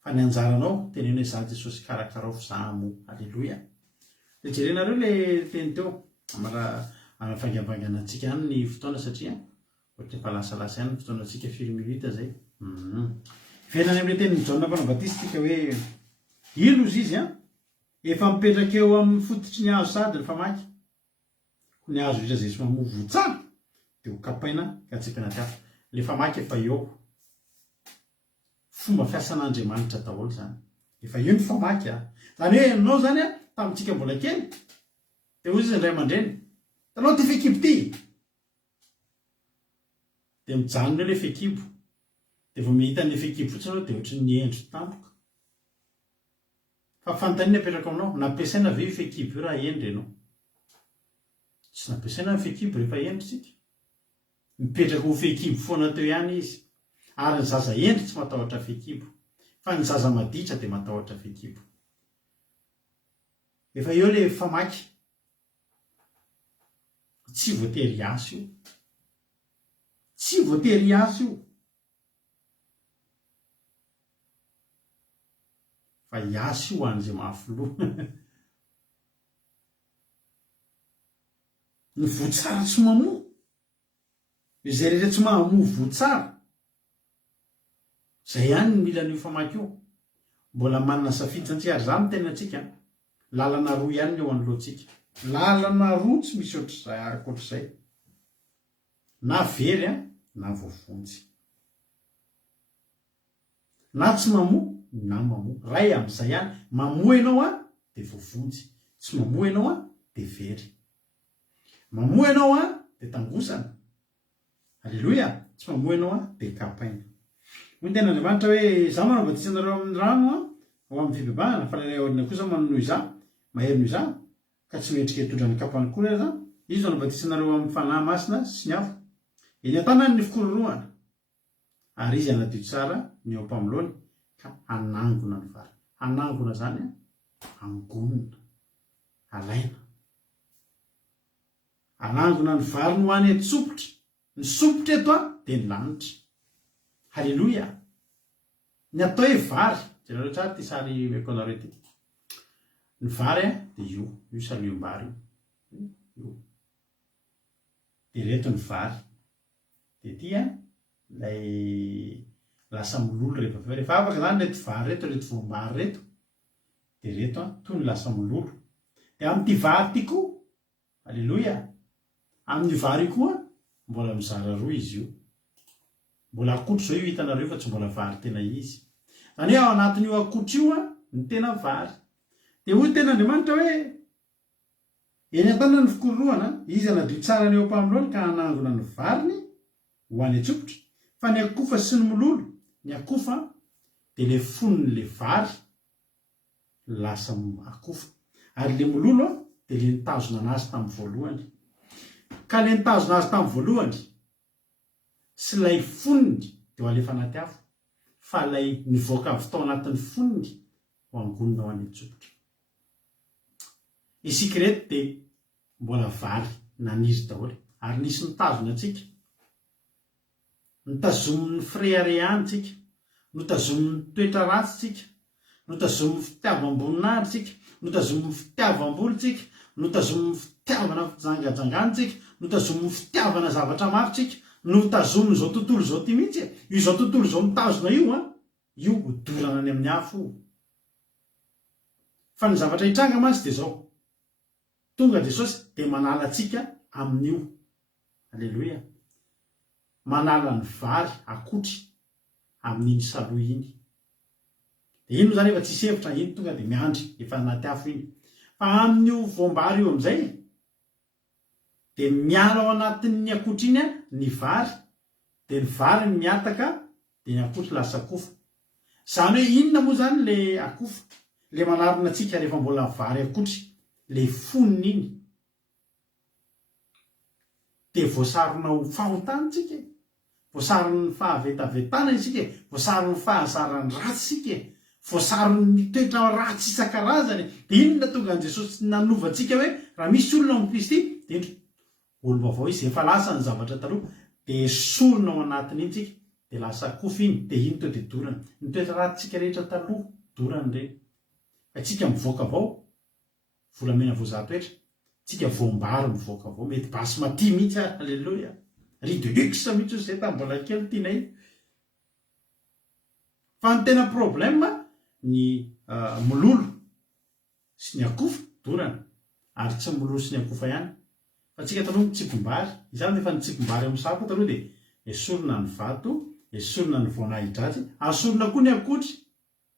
Fa ny anjaranao tenenao izaho Jesosy karakarao fizahamo. Alleluia. Dia jerenareo ilay teny teo anavangavangana antsika ihany ny fotoana satria ohatra efa lasalasa ihany ny fotoana antsika 4 minitra zay. Fiainana amin'ilay teny Jaona Mpanambatiana tika hoe ino izy izy efa mipetraka eo amin'ny fototry ny hazo sady ny famaky. Ny hazo izy Jesosy mamovo tsara dia ho kapaina ka tsy pena tiafa. Ilay famaky efa eo. Fomba fiasan'Andriamanitra daholo zany. Efa eo ny famaky zany hoe ianao zany tamintsika mbola kely dia hoy izy indray aman-dreny tanao ty fekibo ty dia mijanona ilay fekibo dia vao mihita ny fekibo fotsiny anao dia ohatry ny endro tampoka. Fa fanontaniana apetraka aminao nampiasaina ve io fekibo io raha endry ianao? Tsy nampiasaina ny fekibo rehefa endritsika. Mipetraka ho fekibo foana teo ihany izy. Ary ny zaza endry tsy matahotra fekibo fa ny zaza maditra dia matahotra fekibo. Efa eo ilay famaky. Tsy voatery hiasy io. Tsy voatery hiasy io. Fa hiasy io an'izay mahafoloa. Ny votsara tsy mamoa. Izay rehetra tsy mahamoa votsara. Izay ihany ny mila n'io famaky io. Mbola manana safidy satria ary izany tena antsika. Lalana roa ihany eo anoloantsika. Lalana roa tsy misy ohatr'izay. Na very na voavonjy. Na tsy mamoa na mamoa. Ray amin'izay ihany. Mamoa ianao dia voavonjy. Tsy mamoa ianao dia very. Mamoa ianao dia tangosana. Alleluia. Tsy mamoa ianao dia kapaina. Hoy ny ten'Andriamanitra hoe izaho manambadisanareo amin'ny rano ho amin'ny fibebahana fa ilay olona kosa mannoy za mahery noho za ka tsy metrika hitondra ny kapany koa za izy no batisanareo amin'ny fanahy masina sy ny hafa eny an-tanany ny fikororoana ary izy anadio tsara ny eo mpamilony ka anangona ny vary anangona zany angonina alaina anangona ny vary no hoany antsopotra ny sopotra eto dia ny lanitra halleloia ny atao hoe vary jerareo tsara ty sary meko anareo ty ny vary dia io saloim-bary io dia reto ny vary dia tia lay lasa mololo rehefa afaka zany reto vary reto voam-bary reto dia reto toy ny lasa mololo dia amin'ity vary ty koa halleloia amin'ny vary koa mbola mizara roa izy io mbola akotro zao io hitanareo fa tsy mbola vary tena izy zany hoe ao anatin'io akotro io ny tena vary dia hoy ten'Andriamanitra hoe eny an-tanana ny fikororoana izy anadio tsara ny eo mpamilony ka anangona ny variny ho any antsopotra fa ny akofa sy ny mololo ny akofa dia le fonon'le vary lasa akofa ary le mololo dia le nitazona anazy tamin'ny voalohany ka le nitazona azy tamin'ny voalohany sy lay fonony dia ho alefa anaty afo fa lay nivoaka avy tao anatin'ny fonony ho angonina ho any antsopotra isika reto dia mbola vary naniry daholo ary nisy nitazona antsika nitazomin'ny fireharehantsika notazomin'ny toetra ratsitsika notazomin'ny fitiavam-boninahitsika notazomin'ny fitiavam-bolitsika notazomin'ny fitiavana jangajangantsika notazomin'ny fitiavana zavatra maritsika notazomin'ny zao tontolo zao ty mihitsy io zao tontolo zao mitazona io hodorana any amin'ny afo fa ny zavatra hitranga mantsy dia zao tonga Jesosy dia manala antsika amin'io halleloia manala ny vary akotry amin'iny saloa iny dia ino zany efa tsisy hevitra iny tonga dia miandry efa anaty afo iny fa amin'io voam-bary io amin'izay dia miala ao anatin'ny akotry iny ny vary dia ny vary ny miataka dia ny akotry lasa akofa zany hoe inona moa zany le akofa le manarina antsika rehefa mbola vary akotry le fonony iny dia voasarona ho fahontanitsika voasarony fahavetavetana isika voasarony fahazarany ratsy isika voasarony toetra ratsy isan-karazany dia inona tonga an Jesosy nanovantsika hoe raha misy olona amin'ny Kristy dia olo-baovao izy efa lasa ny zavatra taloha dia esorina ao anatiny iny tsika dia lasa akofa iny dia iny to dia dorana ny toetra ratsika rehetra taloha dorany ireny fa tsika mivoaka avao volamena voazatoetra tsika voambary mivoaka avao mety basy maty mihitsy halleloia ridoluxe mihitsy ozy zay tambola kely tianay fa ny tena problème ny mololo sy ny akofa dorana ary tsy mololo sy ny akofa ihany fa tsika taloha mitsipombary izany efa nitsipombary amin'ny sapa taloha dia esorina ny vato esorina ny voanahidratsy asorina koa ny akotry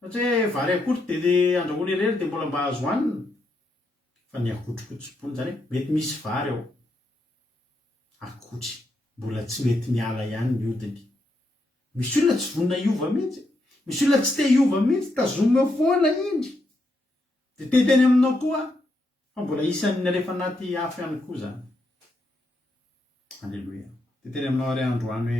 satria vary akotry dia andrahoana irery dia mbola mba azo hanina fa ny akotry koa tsopony zany mety misy vary ao akotry mbola tsy mety miala ihany ny odiny misy olona tsy vonina iova mihitsy misy olona tsy te iova mihitsy tazomina foana indry dia teteny aminao koa fa mbola isan'ny alefa anaty afo ihany koa zany halleloia teteny aminao ary androany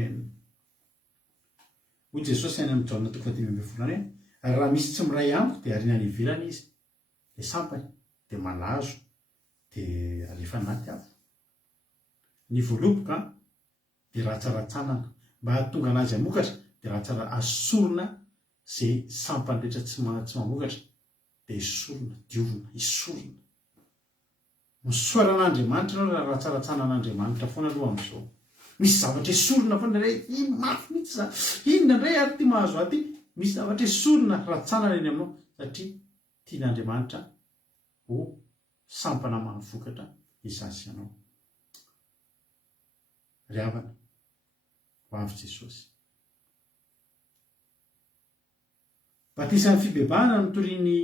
hoe Jesosy any amin'ny Jaona 1:10 ary raha misy tsy miray amiko dia ariana any ivelany izy dia sampany dia malazo dia alefa anaty afo ny voaloboka dia ratsaratsànana mba hahatonga anazy hamokatra dia ratsara asorona zay sampany rehetra tsy mamokatra dia esorona diovina esorona misoaran'Andriamanitra ianao raha ratsaratsànan'Andriamanitra foana aloha amin'izao misy zavatra esorona foana ray iny mafy mihitsy za inona indray ary ty mahazo aty misy zavatra esorona ratsanana eny aminao satria tian'Andriamanitra ho sampana mahavokatra izasy ianao ry havana ho avy Jesosy batisan'ny fibebahana notoriany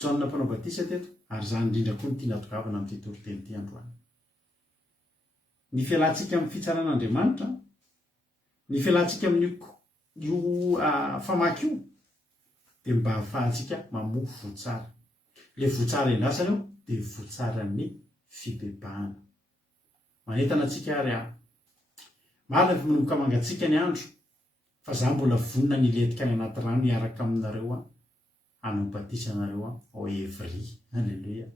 Jaona mpanao batisa teto ary zany indrindra koa ny tiana tokavana amin'ity toriteny ity androany ny fialantsika amin'ny fitsaran'Andriamanitra ny fialantsika amin'io famaky io dia mba hahafahantsika mamoa votsara. Le votsara indrasana eo dia votsaran'ny fibebahana. Manentana antsika ary marina fa manomboka mangatsika ny andro, fa za mbola vonona niletika any anaty rano hiaraka aminareo hanao batisa anareo ao Evry. Halleluia.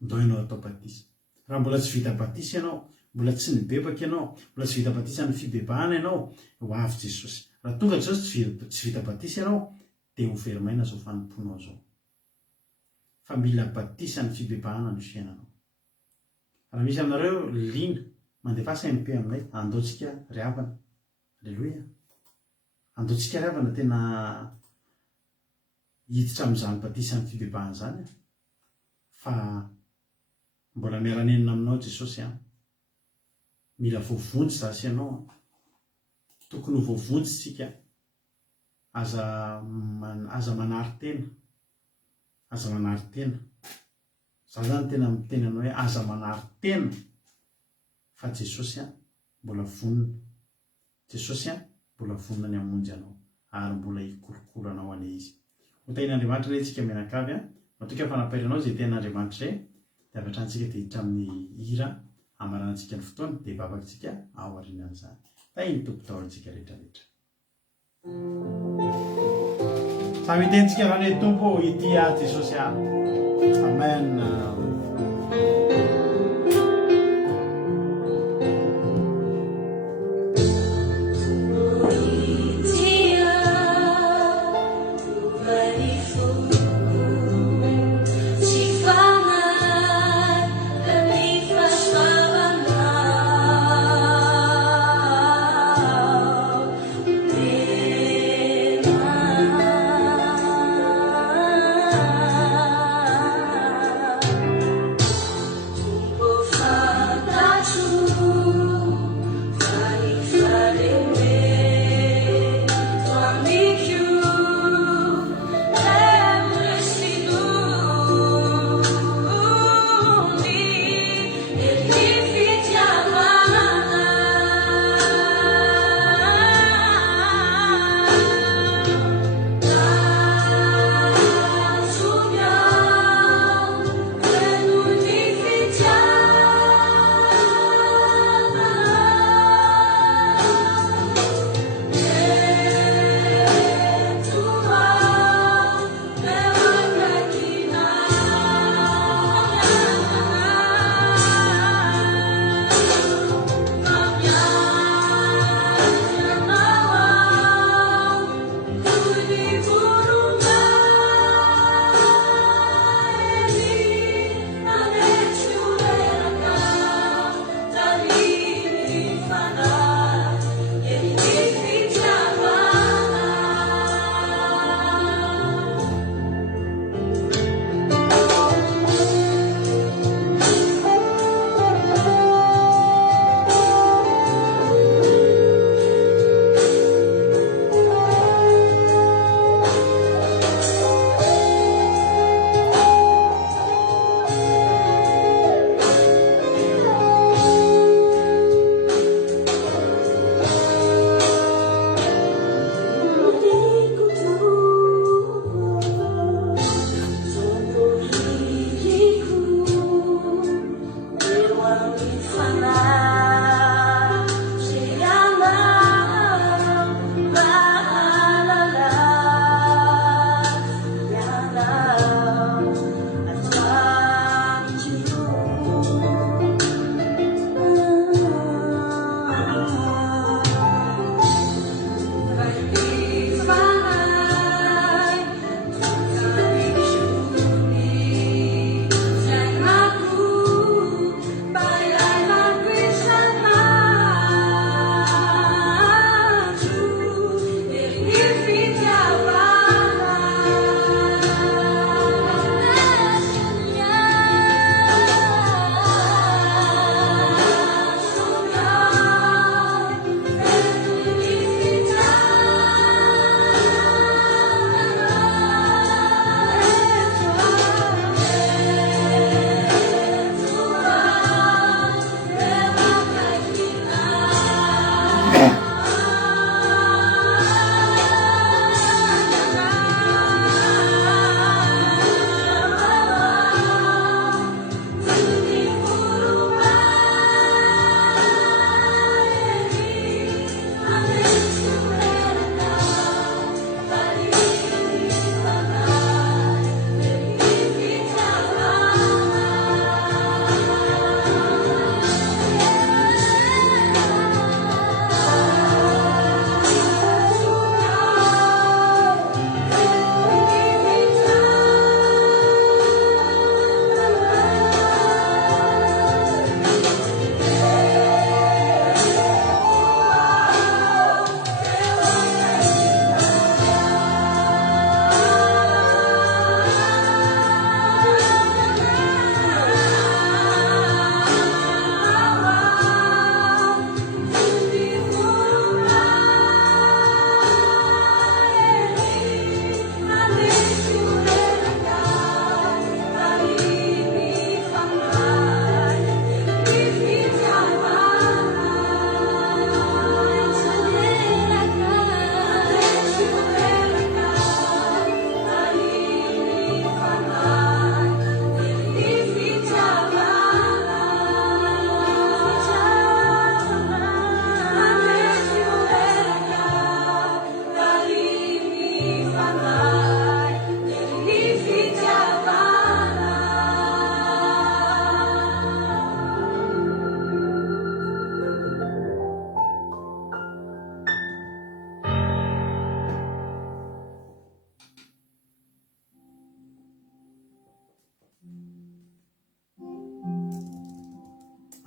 Ndao ianao atao batisa. Raha mbola tsy vita batisa ianao, mbola tsy nibebaka ianao, mbola tsy vita batisa ny fibebahana ianao, ho avy Jesosy. Raha tonga Jesosy tsy vita batisa ianao, dia ho verimaina zao fanomponao zao. Fa mila batisa ny fibebahana ny fiainanao. Raha misy aminareo lina mandefa SMP aminay, andaotsika riavana. Halleluia. Andaotsika riavana tena hiditra amin'izany batisa ny fibebahana zany. Fa mbola miara-nenina aminao Jesosy mila voavonjy zasy ianao. Tokony ho voavonjy tsika. Aza manary tena. Aza manary tena. Za zany tena miteny anao hoe aza manary tena. Fa Jesosy mbola vonona. Jesosy mbola vonona ny hamonjy anao ary mbola hikolokolo anao ane izy. Ho tain'Andriamanitra ilay tsika mianakavy matoka fanapairanao izay tenin'Andriamanitra izay, dia avy hatrany tsika dia hiditra amin'ny hira amarantsika ny fotoana dia vavakantsika ao aorianan'izany. Tainy tompo taorintsika rehetrarehetra. Samy tentsika raha ny tompo ity Jesosy. Amen.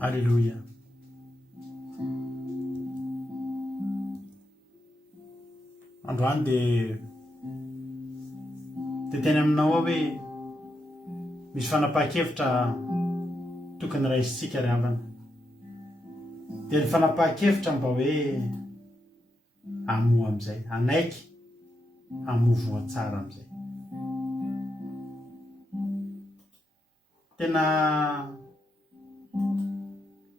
Alléluia. Androany dia teny aminao ao hoe misy fanapahan-kevitra tokony raisitsika ry havana. Dia ny fanapahan-kevitra mba hoe hamoa amin'izay, anaiky hamovoa tsara amin'izay. Tena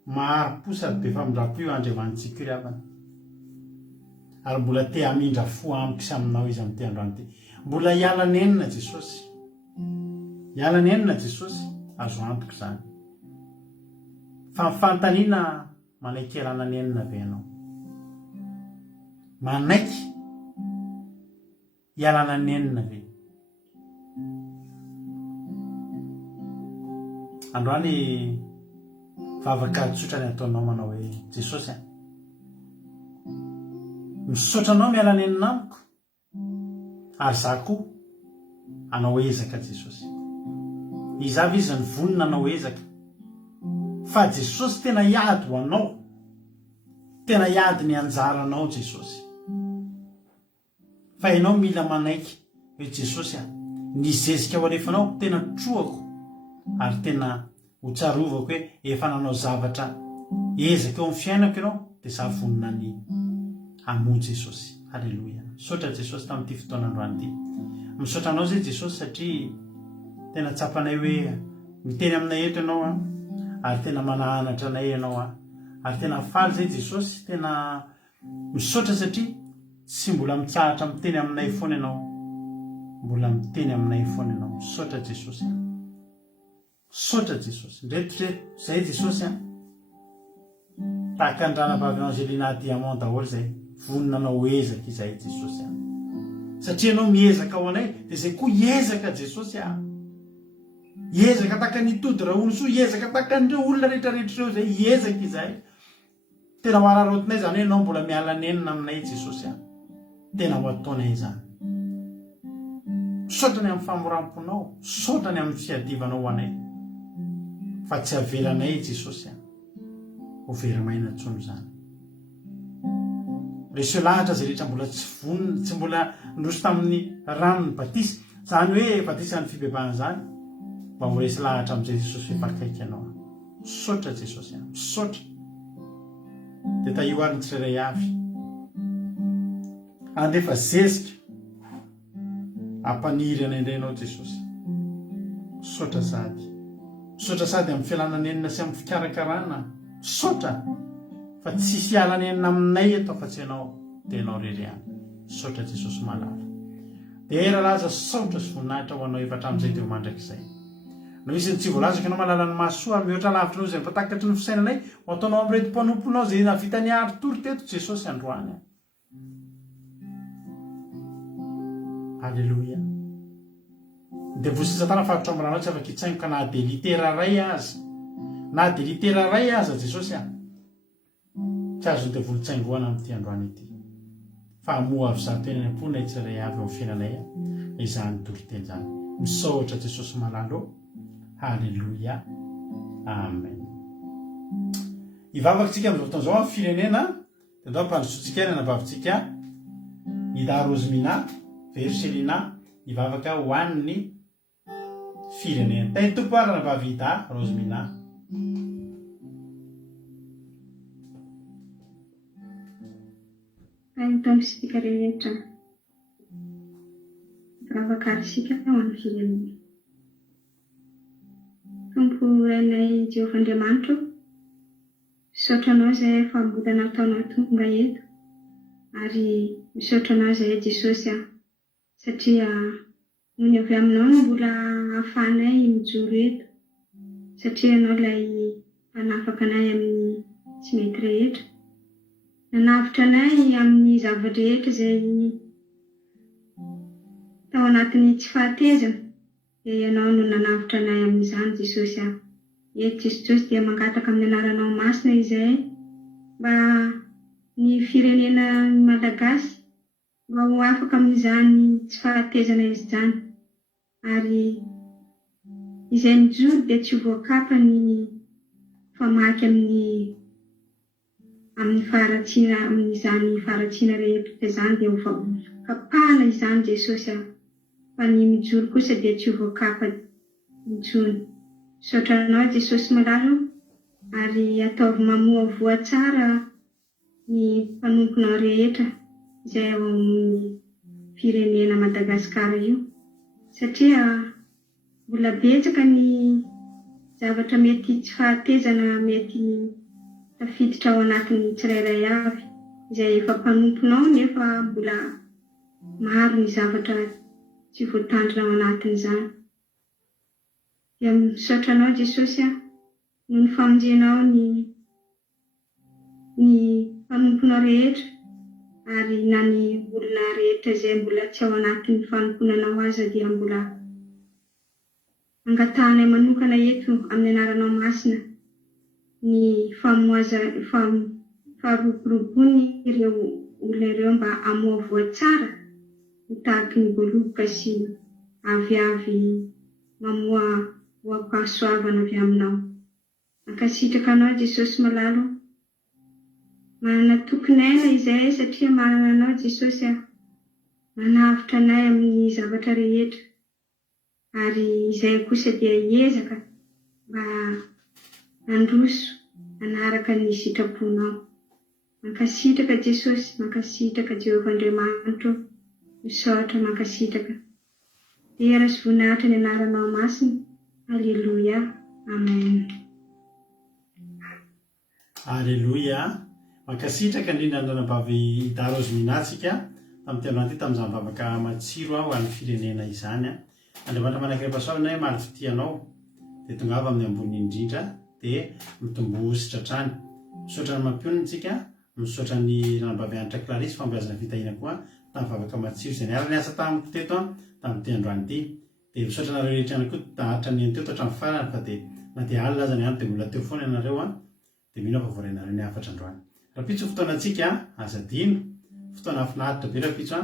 maharo-posady be famindram-po Andriamanitsika io ry havana. Ary mbola te hamindra fo amiko sy aminao izy amin'ity androany ity. Mbola hiala nenina Jesosy. Hiala nenina Jesosy, azo antoka izany. Fa fantaniana manaiky hialana nenina ve ianao? Manaiky hialana nenina ve? Androany vavaka tsotra ny ataonao manao hoe Jesosy misaotra anao miala nenina amiko, ary za koa anao ezaka Jesosy. Izavy izy ny vonina anao ezaka. Fa Jesosy tena hiady ho anao, tena hiady ny anjaranao Jesosy. Fa ianao mila manaiky hoe Jesosy ny zezika ho alefanao tena troako, ary tena ho tsarovako hoe efa nanao zavatra ezaka eo amin'ny fiainako ianao, dia za vonina ny hamoa Jesosy. Halleluja. Misaotra Jesosy tamin'ity fotoana androany ity. Misaotra anao zay Jesosy satria tena tsapanay hoe miteny aminay eto ianao ary tena manahanatra anay ianao ary tena faly zay Jesosy. Tena misaotra satria tsy mbola mitsahatra miteny aminay foana ianao, mbola miteny aminay foana ianao. Misaotra Jesosy. Misaotra Jesosy. Ndretodreto zay Jesosy tahaka andranavavy Angelina Diamant daholo zay vonina anao ezaka izay Jesosy satria anao miezaka ao anay dia zay koa hiezaka Jesosy hiezaka tahaka nitody raha olosoa, hiezaka tahaka an'ireo olona rehetrarehetra reo zay hiezaka izay. Tena ho ararotinay zany hoe anao mbola miala nenina aminay Jesosy tena ho ataonay izany. Misaotrany amin'ny famoram-ponao, misaotrany amin'ny fiadivanao ho anay, fa tsy avelanay Jesosy ho veramaina intsony izany. Reseo lahatra zay rehetra mbola tsy vonina, tsy mbola nroso tamin'ny ranony batisa, zany hoe batisany fibebahana zany, mba ho resy lahatra amin'izay Jesosy hoe fakaiky ianao. Misaotra Jesosy, misaotra. Dia tahio ary ny tsirairay avy andefa zezika hampaniry anay indray ianao Jesosy. Misaotra sady, misaotra sady amin'ny fialana nenina sy amin'ny fikarakarana. Misaotra fa tsisy hiala nenina aminay eto afa-tsy ianao dia ianao rery any. Misaotra Jesosy malala. Dia era laza saotra sy voninahitra ho anao efa hatramin'izay dia ho mandrakizay. No izy ny tsy voalazaka ianao malala ny masoa mihoatra lavitra anao izay mipatakatry ny fisainanay, ho ataonao amin'irety mpanomponao zay navita ny ary tory teto Jesosy androany. Halleluja. Dia vosizatana farotra amin'ny ranao tsy afaka hitsaingo ka na dia litera ray aza, na dia litera ray aza Jesosy tsy azo dia volotsaingoana amin'ity androany ity. Fa hamoa avy zato eny am-ponay tsiray avy amin'ny fiainanay izany toriteny izany. Misaotra Jesosy malalo. Halleluja. Amen. Hivavakantsika amin'izao fotoana izao amin'ny firenena, dia ndao mpandrosoantsika ny anabavitsika Ida Rosemina Verselina hivavaka ho an'ny firenena. Teny tompo ary anabavy Ida Rosemina. Tamin'ny sika rehetra ravakarisika ao amin'ny firenena. Tompo rainay Jehovah Andriamanitra, misaotra anao izay fambodana taona tonga eto, ary misaotra anao izay Jesosy satria ny avy aminao no mbola ahafahanay mijoro eto, satria anao ilay manafaka anay amin'ny tsy mety rehetra, nanavitra anay amin'ny zavatra-rehetra izay tao anatin'ny tsy fahatezana, dia ianao no nanavitra anay amin'izany Jesosy. Eto Jesosy dia mangataka amin'ny anaranao masina izay mba ny firenena Malagasy mba ho afaka amin'izany tsy fahatezana izy izany, ary izay mijoro dia tsy voakapa ny famaky amin'ny faratsiana amin'izany faratsiana rehetra zany dia ho kapahana izany Jesosy fa ny mijoro kosa dia tsy ho voakapa intsony. Saotranao Jesosy malalo ary ataovy mamoa voa tsara ny mpanomponao rehetra izay ao amin'ny firenena Madagasikara io, satria mbola betsaka ny zavatra mety tsy fahatezana mety tafiditra ao anatin'ny tsirairay avy izay efa mpanomponao nefa mbola maro ny zavatra tsy voatandrina ao anatin'izany. Dia misaotranao Jesosy noho ny famonjenao ny mpanomponao rehetra ary na ny olona rehetra izay mbola tsy ao anatin'ny fanomponanao aza dia mbola angatanay manokana eto amin'ny anaranao masina ny faharoborobony ireo olona ireo mba hamoa voatsara tahaka ny voaloboka sy avy mamoa voam-pahasoavana avy aminao. Mankasitraka anao Jesosy malalo, manana tompon'aina izay satria manana anao Jesosy manavitra anay amin'ny zavatra rehetra ary izay kosa dia hiezaka mba handroso anaraka ny sitraponao. Mankasitraka Jesosy, mankasitraka Jehovah Andriamanitra, misaotra mankasitraka. Tera sy voninahitra ny anaranao masina. Alleluia. Amen. Alleluia. Mankasitraka indrindra andranambavy Darozy minatsika tamin'ny androany ty tamin'izany vavaka matsiro aho amin'ny firenena izany. Andriamanitra manankiram-pahasoavana maro fitianao dia tonga avy amin'ny ambony indrindra dia mitombo sitratrany. Misaotra ny mampionitsika, misaotra ny ranambavy Anitra Clarisy fambeazana fitahina koa tamin'ny vavaka matsiro izay niara niasa tamiko teto tamin'ity androany ity. Dia misaotra nareo rehetra ihany koa tahatra ny teo hatramin'ny farany fa dia na dia alina aza ny andro dia mbola teo foana ianareo dia mino fa voarainareo ny afatra androany. Rapitso fotoanantsika azadino, fotoana afinaritra be rapitso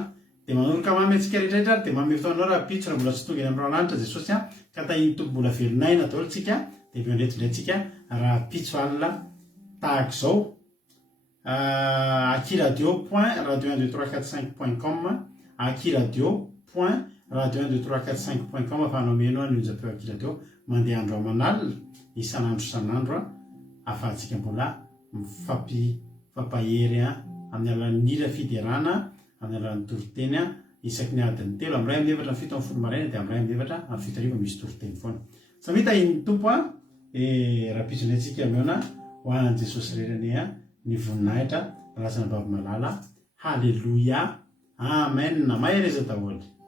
dia manoroka mamy antsika rehetrarehetra dia mamy fotoanao rapitso raha mbola tsy tonga eny amin'ny ranon'anitra Jesosy ka tahiny tompo mbola velonaina daholo tsika dia meo ndretsindraitsika rapitso alina tahaka izao. akiradio.radio12345.com akiradio.radio12345.com afahanao meno ny onjapeo akiradio mandeha andro aman'alina isan'andro isan'andro afahantsika mbola mifampahery amin'ny alalan'ny hira fiderana amin'ny alalan'ny toriteny isaky ny adiny 3 amin'ny 1 amin'ny 7 amin'ny 7 amin'ny folo maraina dia amin'ny 1 amin'ny 7 amin'ny 7 arivo misy toriteny foana. Samita iny tompo rapitsony antsika meona ho an'i Jesosy rerany ny voninahitra razana bavy malala. Halleluia. Amen. Mahereza daholo.